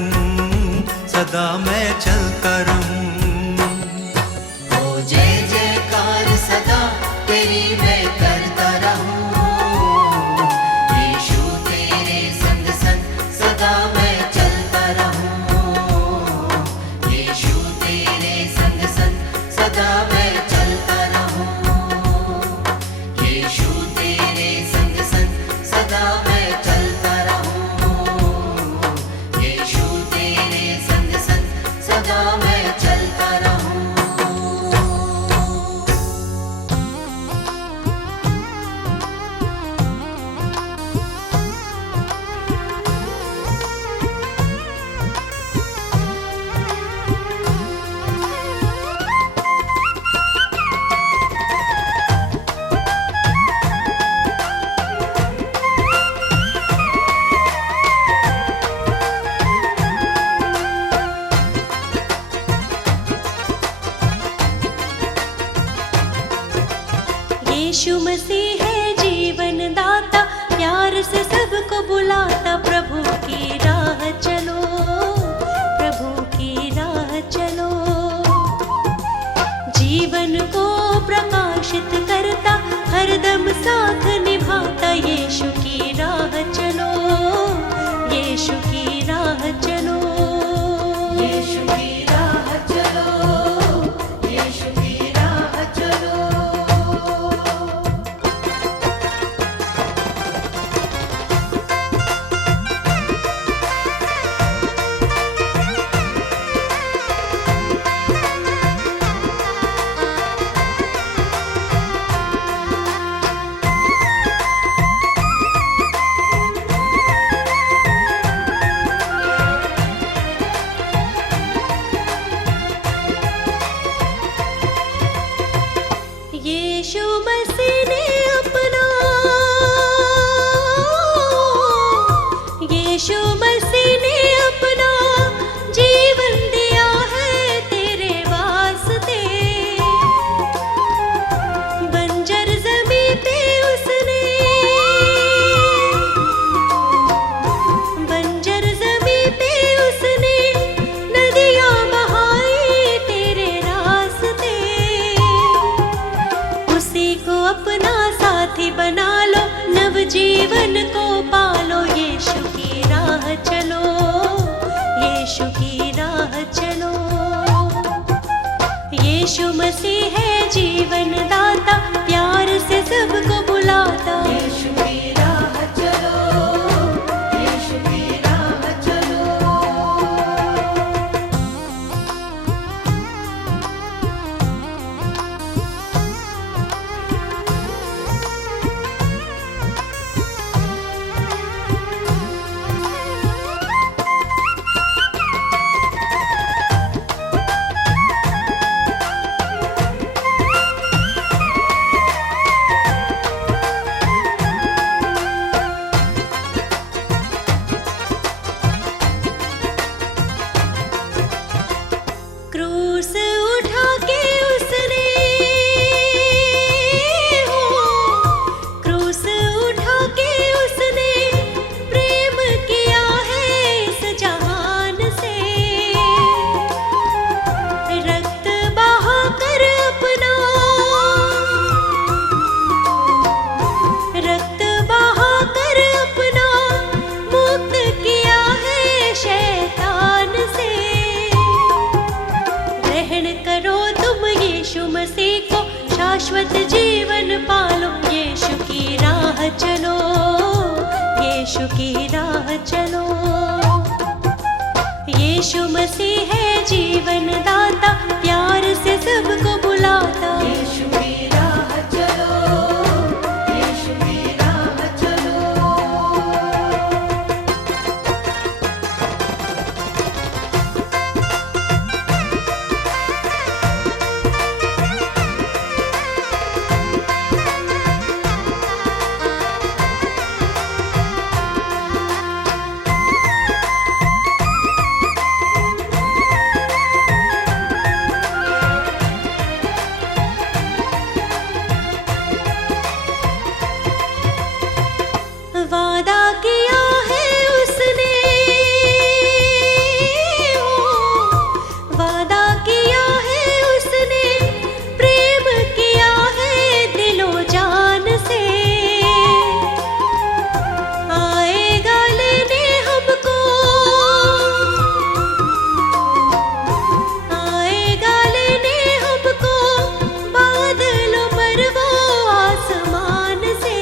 सदा मैं चलता रहूं। ओ जय जयकार सदा तेरी मैं करता रहूं। यीशु तेरे संग संग सदा मैं चलता रहूं। यीशु तेरे संग संग सदा मैं चलता रहूं। यीशु तेरे संग संग जीवन को पालो, यीशु की राह चलो, यीशु की राह चलो। यीशु मसीह है जीवन दाता, प्यार से सबको बुलाता। यीशु की राह चलो, यीशु की राह चलो। क्रूस उठा के उसने हो, क्रूस उठा के उसने प्रेम किया है इस जहान से। रक्त बहा कर अपना, रक्त बहा कर अपना मुक्त किया है शैतान से। ग्रहण करो तुम यीशु मसीह को, शाश्वत जीवन पालो, यीशु की राह चलो, यीशु की राह चलो। यीशु मसीह है जीवन दाता, प्यार से सबको बुलाता। यीशु की राह चलो, यीशु की राह चलो। वादा किया है उसने हो, वादा किया है उसने, प्रेम किया है दिलो जान से। आएगा लेने हमको, आएगा लेने हमको, बादलों पर वो आसमान से।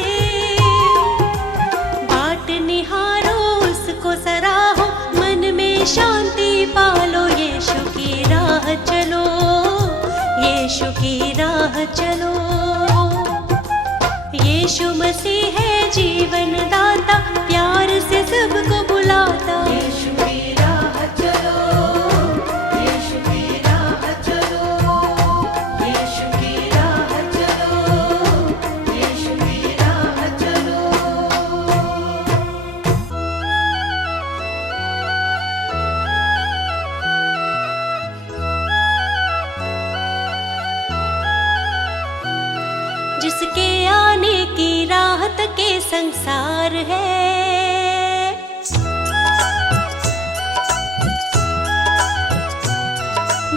बाट निहारो उसको सराहो, मन में शांति पालो, यीशु की राह चलो, यीशु की राह चलो। यीशु मसीह है जीवन दाता, प्यार से सबको बुलाता। यीशु की राह चलो, यीशु की राह चलो। यीशु की राह चलो, यीशु की राह चलो। जिसके आने की राहत के संसार है,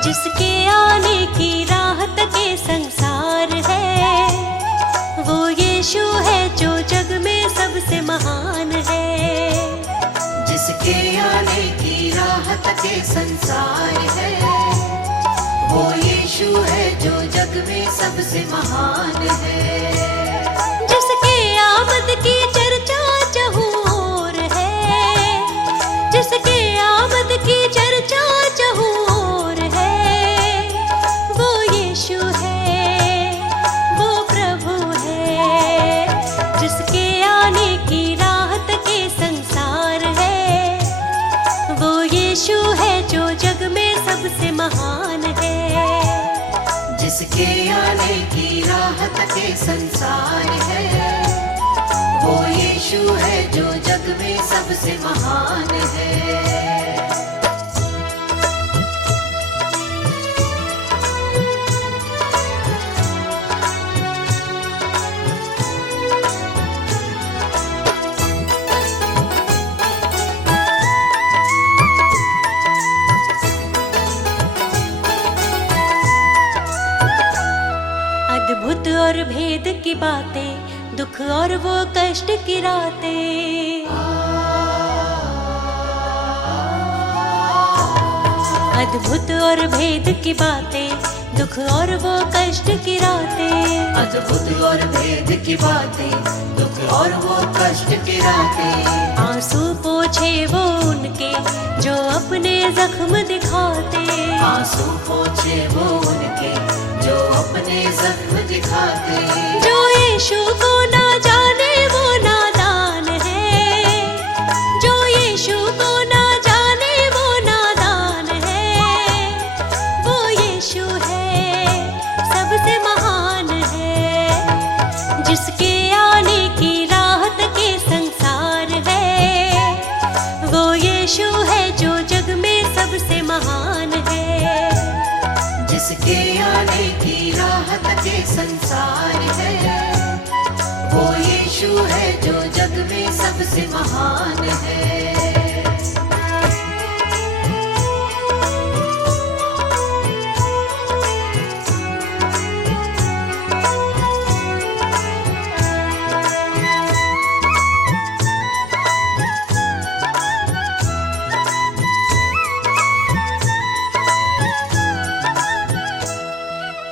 जिसके आने की राहत के संसार है, वो यीशु है जो जग में सबसे महान है। जिसके आने की राहत के संसार है, वो यीशु है जो जग में सबसे महान है। जिसके आमद की चर्चा चहुओर है, जिसके आमद की चर्चा चहुओर है, वो यीशु है, वो प्रभु है। जिसके आने की राहत के संसार है, वो यीशु है जो जग में सबसे महान है। जिसके आने की राहत के संसार है, वो यीशु है जो जग में सबसे महान है। अद्भुत और भेद की बातें दुख और वो कष्ट की रातें। अद्भुत और भेद की बातें, दुख और वो कष्ट की रातें। अद्भुत और भेद की बातें, दुख और वो कष्ट की रातें। आंसू पोछे वो उनके जो अपने जख्म दिखाते। आंसू पोछे वो उनके जो अपने जख्म दिखाते। जो यीशु को ना जाने वो नादान है। जो यीशु को ना जाने वो नादान है। वो यीशु है सबसे महान है। जिसके आने की राहत के संसार है। वो यीशु है जो जग में सबसे महान है। जिसके आने की राहत के संसार है। वो यीशु है जो जग में सबसे महान है।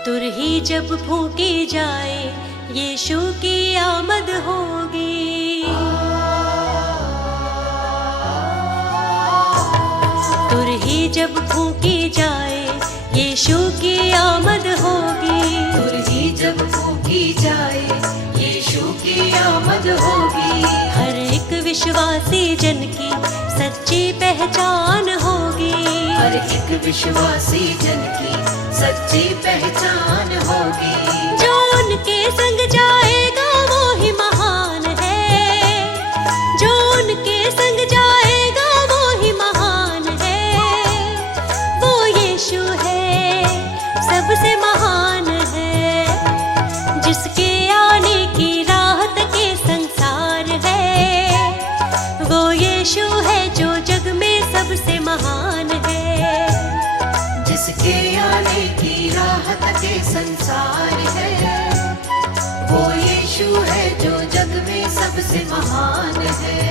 तुरही जब फूकी जाए यीशु की आमद होगी। तुरही जब फूकी जाए यीशु की आमद होगी। तुरही जब फूकी जाए यीशु की आमद होगी। हर एक विश्वासी जन की सच्ची पहचान होगी। हर एक विश्वासी जन की सच्ची पहचान होगी। जो उनके संग जाएगा वो ही महान है। जो उनके संग जाएगा वो ही महान है। वो यीशु है सबसे महान है। जिसके आने की राहत के संसार है। वो यीशु है जो जग में सबसे महान है। जिसके आने की राहत के संसार है। वो यीशु है जो जग में सबसे महान है।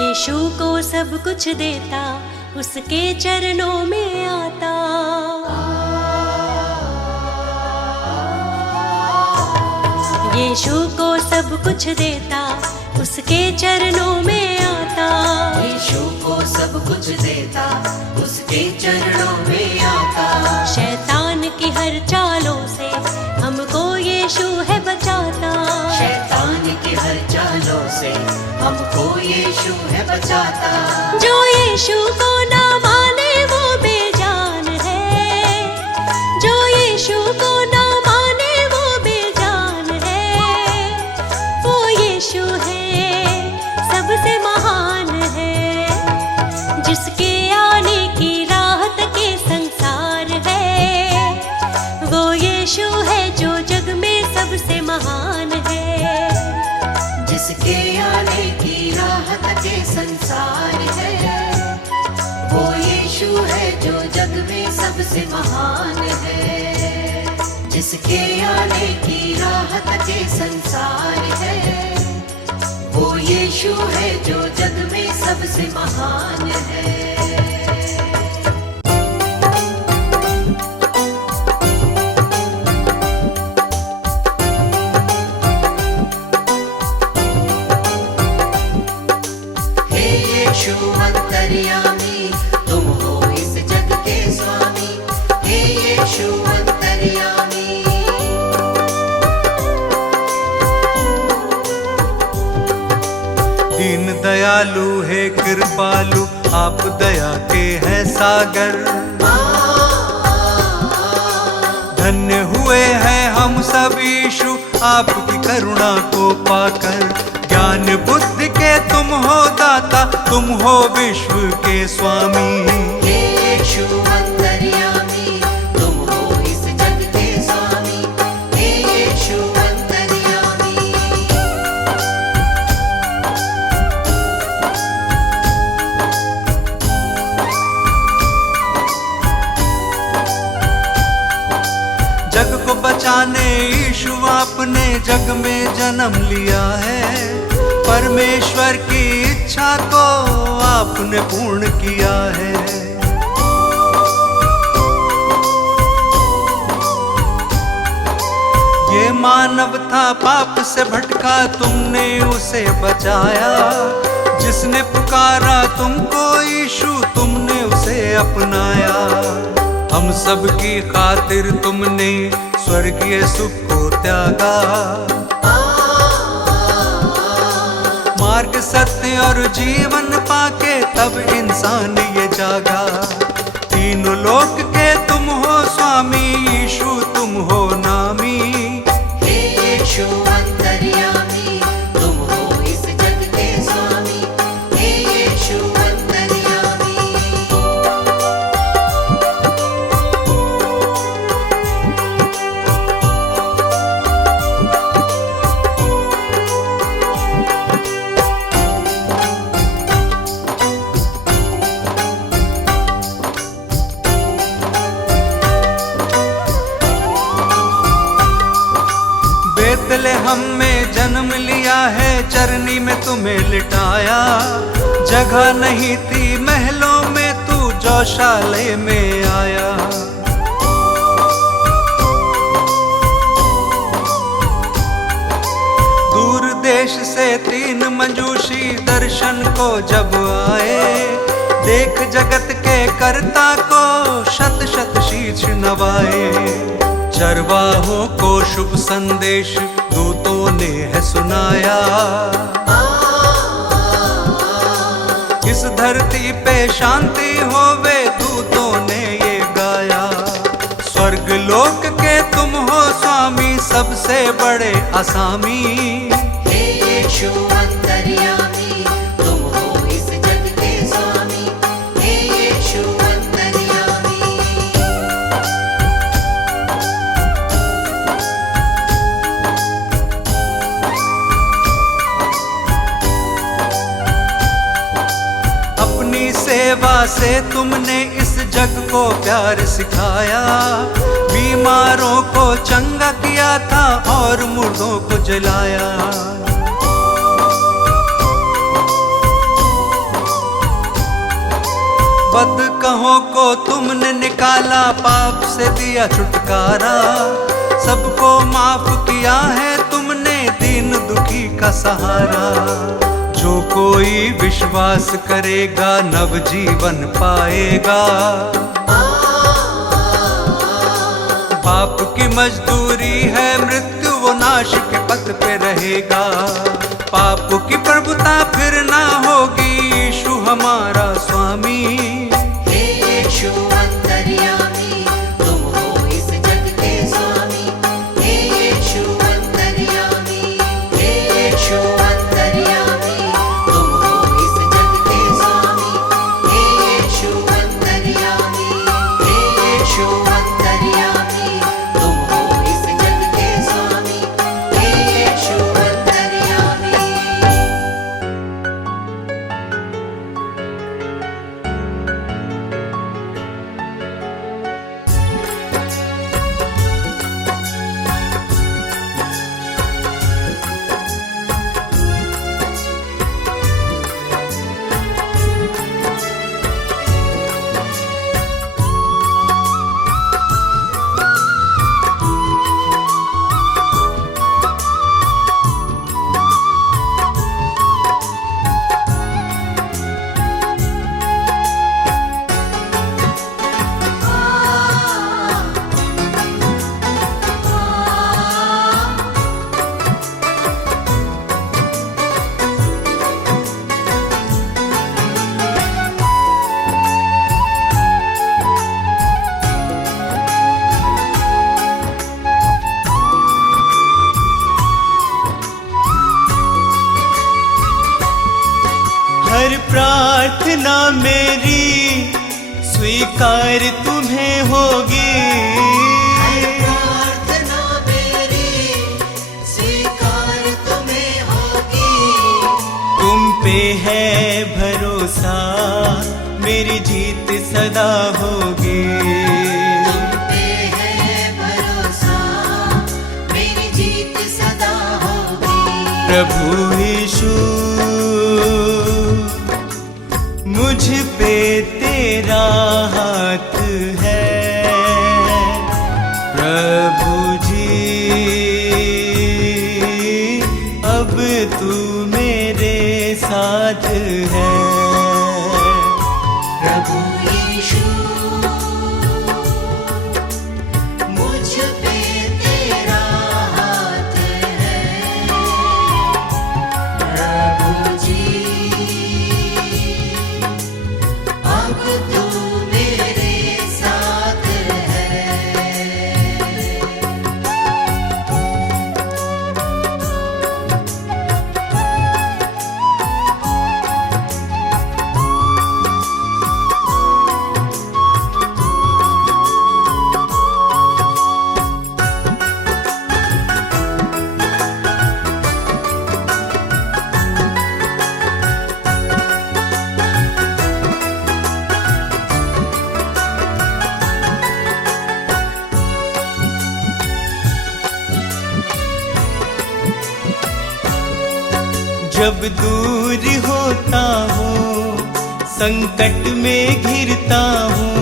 यीशु को सब कुछ देता, उसके चरणों में आता। यीशु को सब कुछ देता, उसके चरणों में आता। यीशु को सब कुछ देता, उसके चरणों में आता। शैतान की हर चालों से हमको यीशु है बचाता। शैतान की हर चालों से हमको यीशु है बचाता। जो यीशु को ना माने वो बेजान है। जो यीशु को ना माने वो बेजान है। वो यीशु है सबसे महान है। जिसके आने की राहत के संसार है। वो यीशु है जो जग में सबसे महान है। जिसके आने की राहत के संसार है। वो यीशु है जो जग में सबसे महान है। जिसके आने की राहत के संसार है। वो यीशु है जो जग में सबसे महान है। यीशु अंतर्यामी, तुम हो इस जग के स्वामी। हे यीशु अंतर्यामी। दीन दयालु है कृपालु, आप दया के हैं सागर। धन्य हुए हैं हम सब यीशु आपकी करुणा को पाकर। ज्ञान बुद्धि के तुम हो दाता, तुम हो विश्व के स्वामी। हे यीशु अंतर्यामी, जाने यीशु आपने जग में जन्म लिया है, परमेश्वर की इच्छा को आपने पूर्ण किया है। ये मानव था पाप से भटका, तुमने उसे बचाया। जिसने पुकारा तुमको यीशु, तुमने उसे अपनाया। हम सब की खातिर तुमने स्वर्गीय सुख को त्यागा। मार्ग, सत्य और जीवन पाके तब इंसान ये जागा। तीनों लोक के तुम हो स्वामी, यीशु तुम हो नामी। हे यीशु अंतर्यामी, तुम हो इस जग के स्वामी। हे यीशु अंतर्यामी। बेतलेहम में जन्म लिया है, चरनी में तुम्हें लिटाया। जगह नहीं थी महलों में, तू गौशाले में आया। दूर देश से 3 मंजूषी दर्शन को जब आए, देख जगत के कर्ता को शत शत शीश नवाए। चरवाहों को शुभ संदेश दूतों ने है सुनाया। इस धरती पे शांति होवे, दूतों ने ये गाया। स्वर्ग लोक के तुम हो स्वामी, सबसे बड़े असामी। हे यीशु अंतर्यामी, तुम हो इस जग के स्वामी। हे यीशु अंतर्यामी। अपनी सेवा से तुमने इस जग को प्यार सिखाया। बीमारों को चंगा किया था और मुर्दों को जलाया। बदकहों को तुमने निकाला, पाप से दिया छुटकारा। सबको माफ किया है तुमने, दीन दुखी का सहारा। जो कोई विश्वास करेगा नव जीवन पाएगा। पाप की मजदूरी है मृत्यु, वो नाश के पथ पे रहेगा। पाप की प्रभुता फिर ना होगी, यीशु हमारा स्वामी। हे यीशु अंतर्यामी, तुम हो इस जग के स्वामी। हे यीशु अंतर्यामी। हे यीशु अंतर्यामी, तुम हो इस जग के स्वामी। हे यीशु अंतर्यामी। हे यीशु अंतर्यामी, तुम हो इस जग के स्वामी। हे यीशु अंतर्यामी। हर प्रार्थना मेरी स्वीकार तुम्हें होगी। प्रार्थना मेरी स्वीकार तुम्हें होगी। तुम पे है भरोसा, मेरी जीत सदा होगी। तुम पे है भरोसा, प्रभु यीशु मुझ पे तेरा हाथ है, प्रभु जी अब तू मेरे साथ है। प्रभु यीशु मुझ पे तेरा हाथ है, प्रभु जी अब तू मेरे साथ है। जब दूर होता हूँ संकट में घिरता हूँ,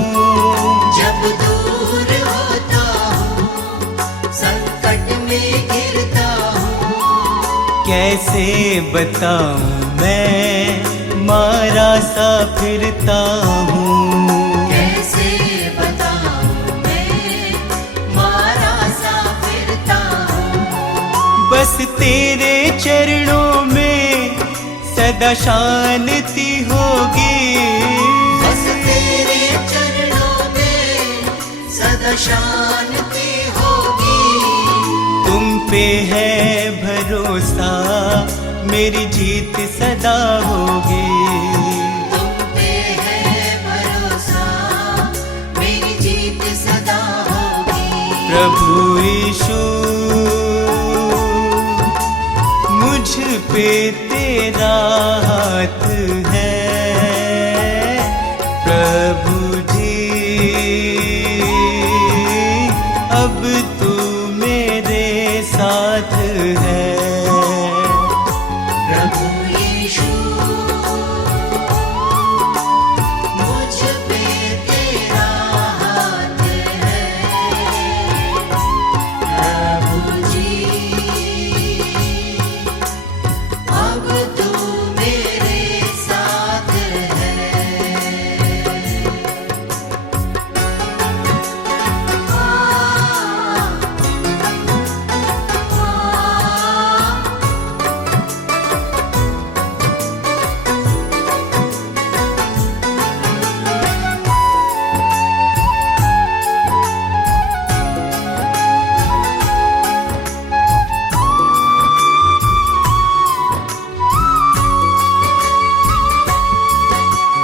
जब दूर होता हूँ संकट में गिरता हूँ, कैसे बताऊँ मैं मारा सा फिरता हूँ। कैसे बताऊँ मैं मारा सा फिरता हूँ। बस तेरे चरणों में सदा शांति होगी, बस तेरे चरणों में सदा शांति होगी। तुम पे है भरोसा मेरी जीत सदा होगी। तुम पे है भरोसा मेरी जीत सदा होगी। प्रभु यीशु मुझ पे तेरा हाथ है, प्रभु जी अब तू मेरे साथ है। प्रभु यीशु मुझ पे तेरा हाथ है, प्रभु जी अब तू मेरे साथ है।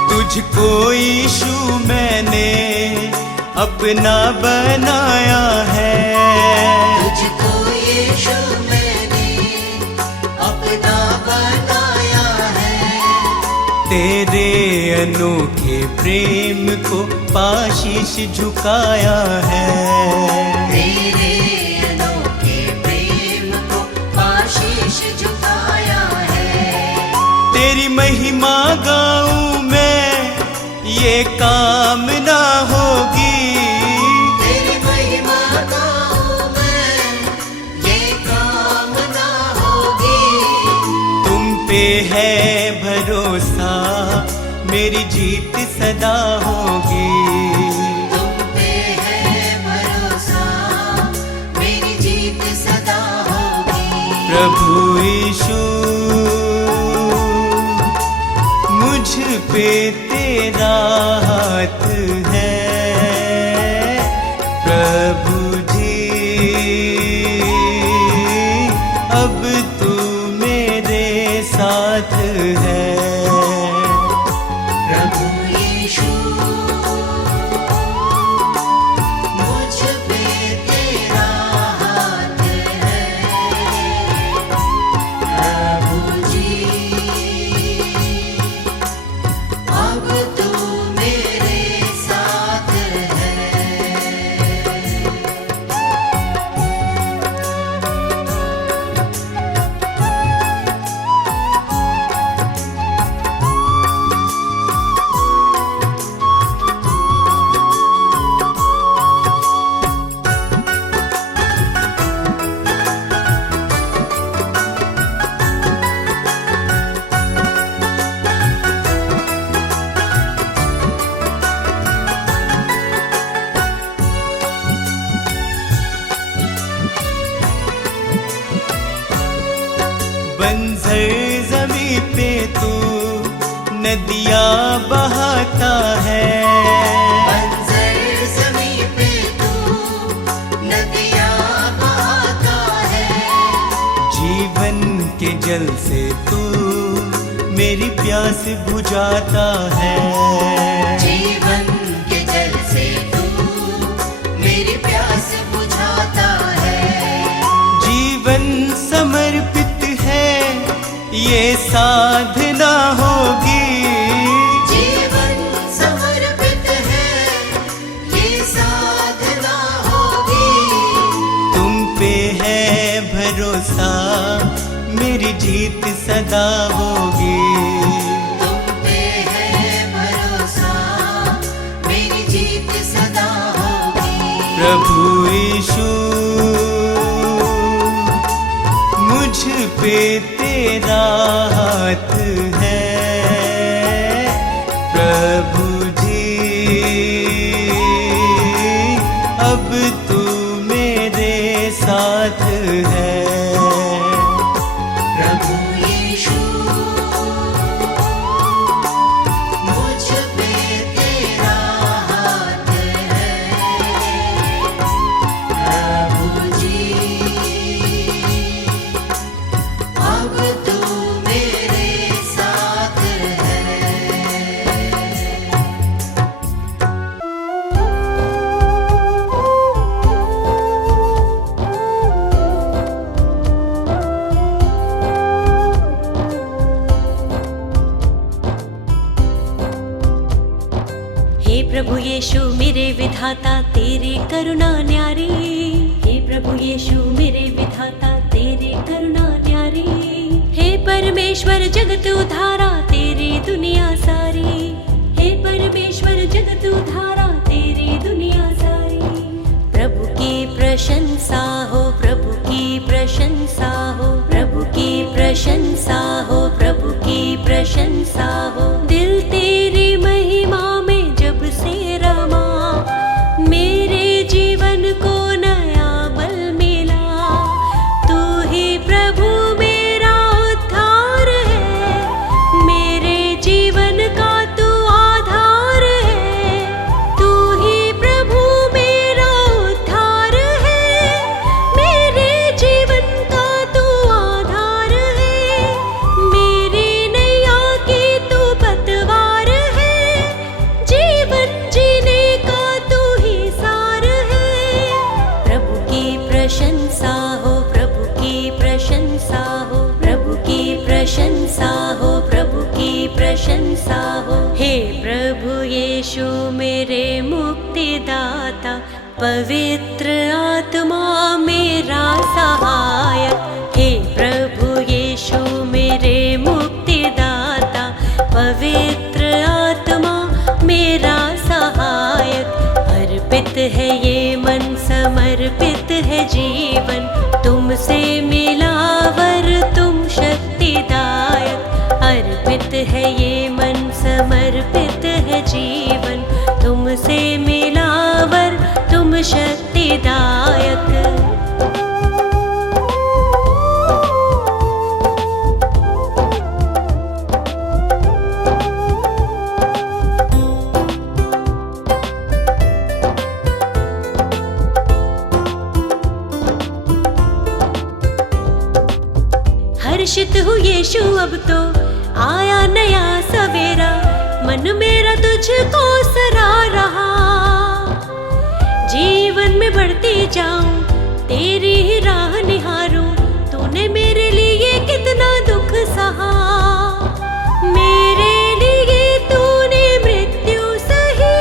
तुझको यीशु मैंने अपना बनाया है, तुझको यीशु मैंने अपना बनाया है। तेरे अनोखे प्रेम को पाशीश झुकाया है। तेरे अनोखे प्रेम को आशीष झुकाया है। तेरी महिमा गाऊं मैं ये कामना होगी, तेरी महिमा गाऊं मैं ये कामना होगी। तुम पे है भरोसा मेरी जीत सदा होगी। तुम पे है भरोसा मेरी जीत सदा होगी। प्रभु यीशु मुझ पे तेरा हाथ है, प्रभु जी अब तू मेरे साथ है। प्रभु यीशु मुझ पे तेरा हाथ है, प्रभु जी अब तू मेरे साथ है। बंजर जमी पे तू नदियाँ बहाता है। बंजर ज़मीं पे तू नदियाँ बहाता है। जीवन के जल से तू मेरी प्यास बुझाता है। जीवन के जल से तू मेरी प्यास बुझाता है। जीवन समर्पित है ये साधना होगी। जीवन समर्पित है ये साधना होगी। तुम पे है भरोसा मेरी जीत सदा होगी। तुम पे है भरोसा मेरी जीत सदा होगी। प्रभु यीशु मुझ पे तेरा हाथ है। प्रभु जी अब तू मेरे साथ है। प्रभु यीशु मुझ पे तेरा हाथ है। प्रभु जी अब तू मेरे साथ है। हे प्रभु यीशु मेरे विधाता तेरी करुणा न्यारी। हे प्रभु यीशु मेरे विधाता तेरी करुणा न्यारी। हे परमेश्वर जगत उधारा तेरी दुनिया सारी। हे परमेश्वर जगत उधारा तेरी दुनिया सारी। प्रभु की प्रशंसा हो, प्रभु की प्रशंसा हो, प्रभु की प्रशंसा हो, प्रभु की प्रशंसा हो। दिल तेरी महिमा में जब से रमा, मेरे जीवन को नया बल मिला। तू ही प्रभु मेरा उद्धार है, मेरे जीवन का तू आधार है। तू ही प्रभु मेरा उद्धार है, मेरे जीवन का तू आधार है। मेरी नैया की तू पतवार है, जीवन जीने का तू ही सार है। प्रभु की प्रशंसा हो, प्रभु की प्रशंसा हो, प्रभु की प्रशंसा हो, प्रभु की प्रशंसा हो। हे प्रभु यीशु मेरे मुक्तिदाता, पवित्र आत्मा मेरा सहायक। हे प्रभु यीशु मेरे मुक्तिदाता, पवित्र आत्मा मेरा सहायक। अर्पित है ये मन, समर्पित है जीवन, तुमसे मिला वर तुम शक्तिदायक। अर्पित है ये मन, समर्पित है जीवन, तुमसे मिला वर तुम शक्तिदायक। हर्षित हूँ यीशु अब तो आया नया सवेरा, मन मेरा तुझको सरा रहा। जीवन में बढ़ती जाऊं, तेरी ही राह निहारूं। तूने मेरे लिए कितना दुख सहा, मेरे लिए तूने मृत्यु सही।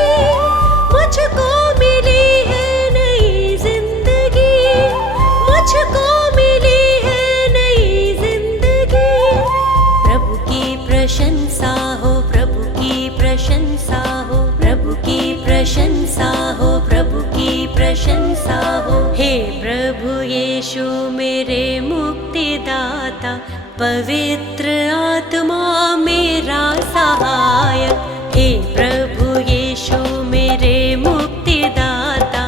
मुझको मिली है नई जिंदगी, मुझको मिली है नई जिंदगी। प्रभु की प्रशंसा हो, प्रभु की प्रशंसा हो, प्रभु की प्रशंसा हो, प्रभु की प्रशंसा हो। हे प्रभु यीशु मेरे मुक्तिदाता, पवित्र आत्मा मेरा सहायक। हे प्रभु यीशु मेरे मुक्तिदाता,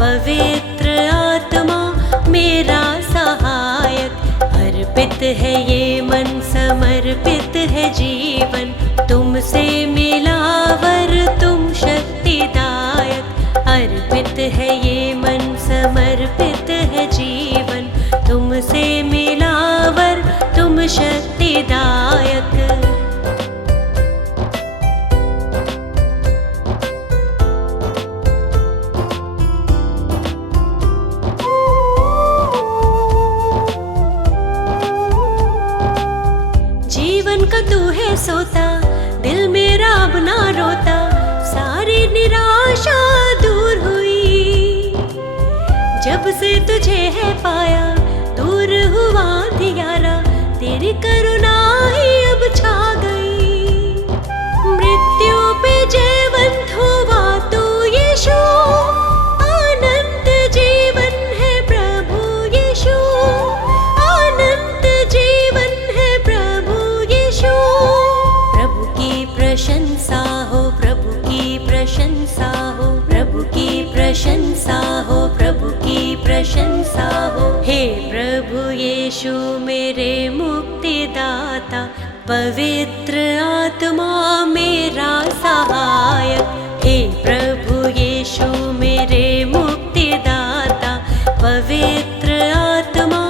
पवित्र आत्मा मेरा सहायक। अर्पित है ये मन समर्पित है जीवन, तुमसे मिलावर तुम शक्तिदायक। अर्पित है ये मन समर्पित है जीवन, तुमसे मिलावर तुम शक्तिदायक। जीवन का तू है सोता, दिल मेरा अब ना रोता, सारी निराशा दूर हुई। जब से तुझे है पाया, दूर हुआ अंधियारा, तेरी करुणा ही अब छा गई। मृत्यु पे जयवंत हुआ तू यीशु, अनंत जीवन है प्रभु यीशु, अनंत जीवन है प्रभु यीशु। प्रभु की प्रशंसा हो, प्रभु की प्रशंसा हो, प्रभु की प्रशंसा हो, प्रभु की प्रशंसा हो। हे प्रभु यीशु मेरे मुक्तिदाता, पवित्र आत्मा मेरा सहायक। हे प्रभु यीशु मेरे मुक्तिदाता, पवित्र आत्मा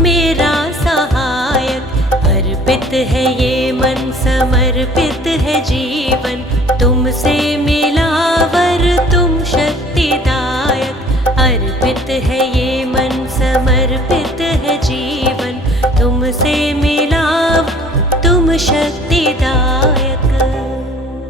मेरा सहायक। अर्पित है ये मन समर्पित है जीवन, तुमसे मिलावर तुम शक्तिदायक। अर्पित है ये मन समर्पित है जीवन, तुमसे मिलाव तुम शक्ति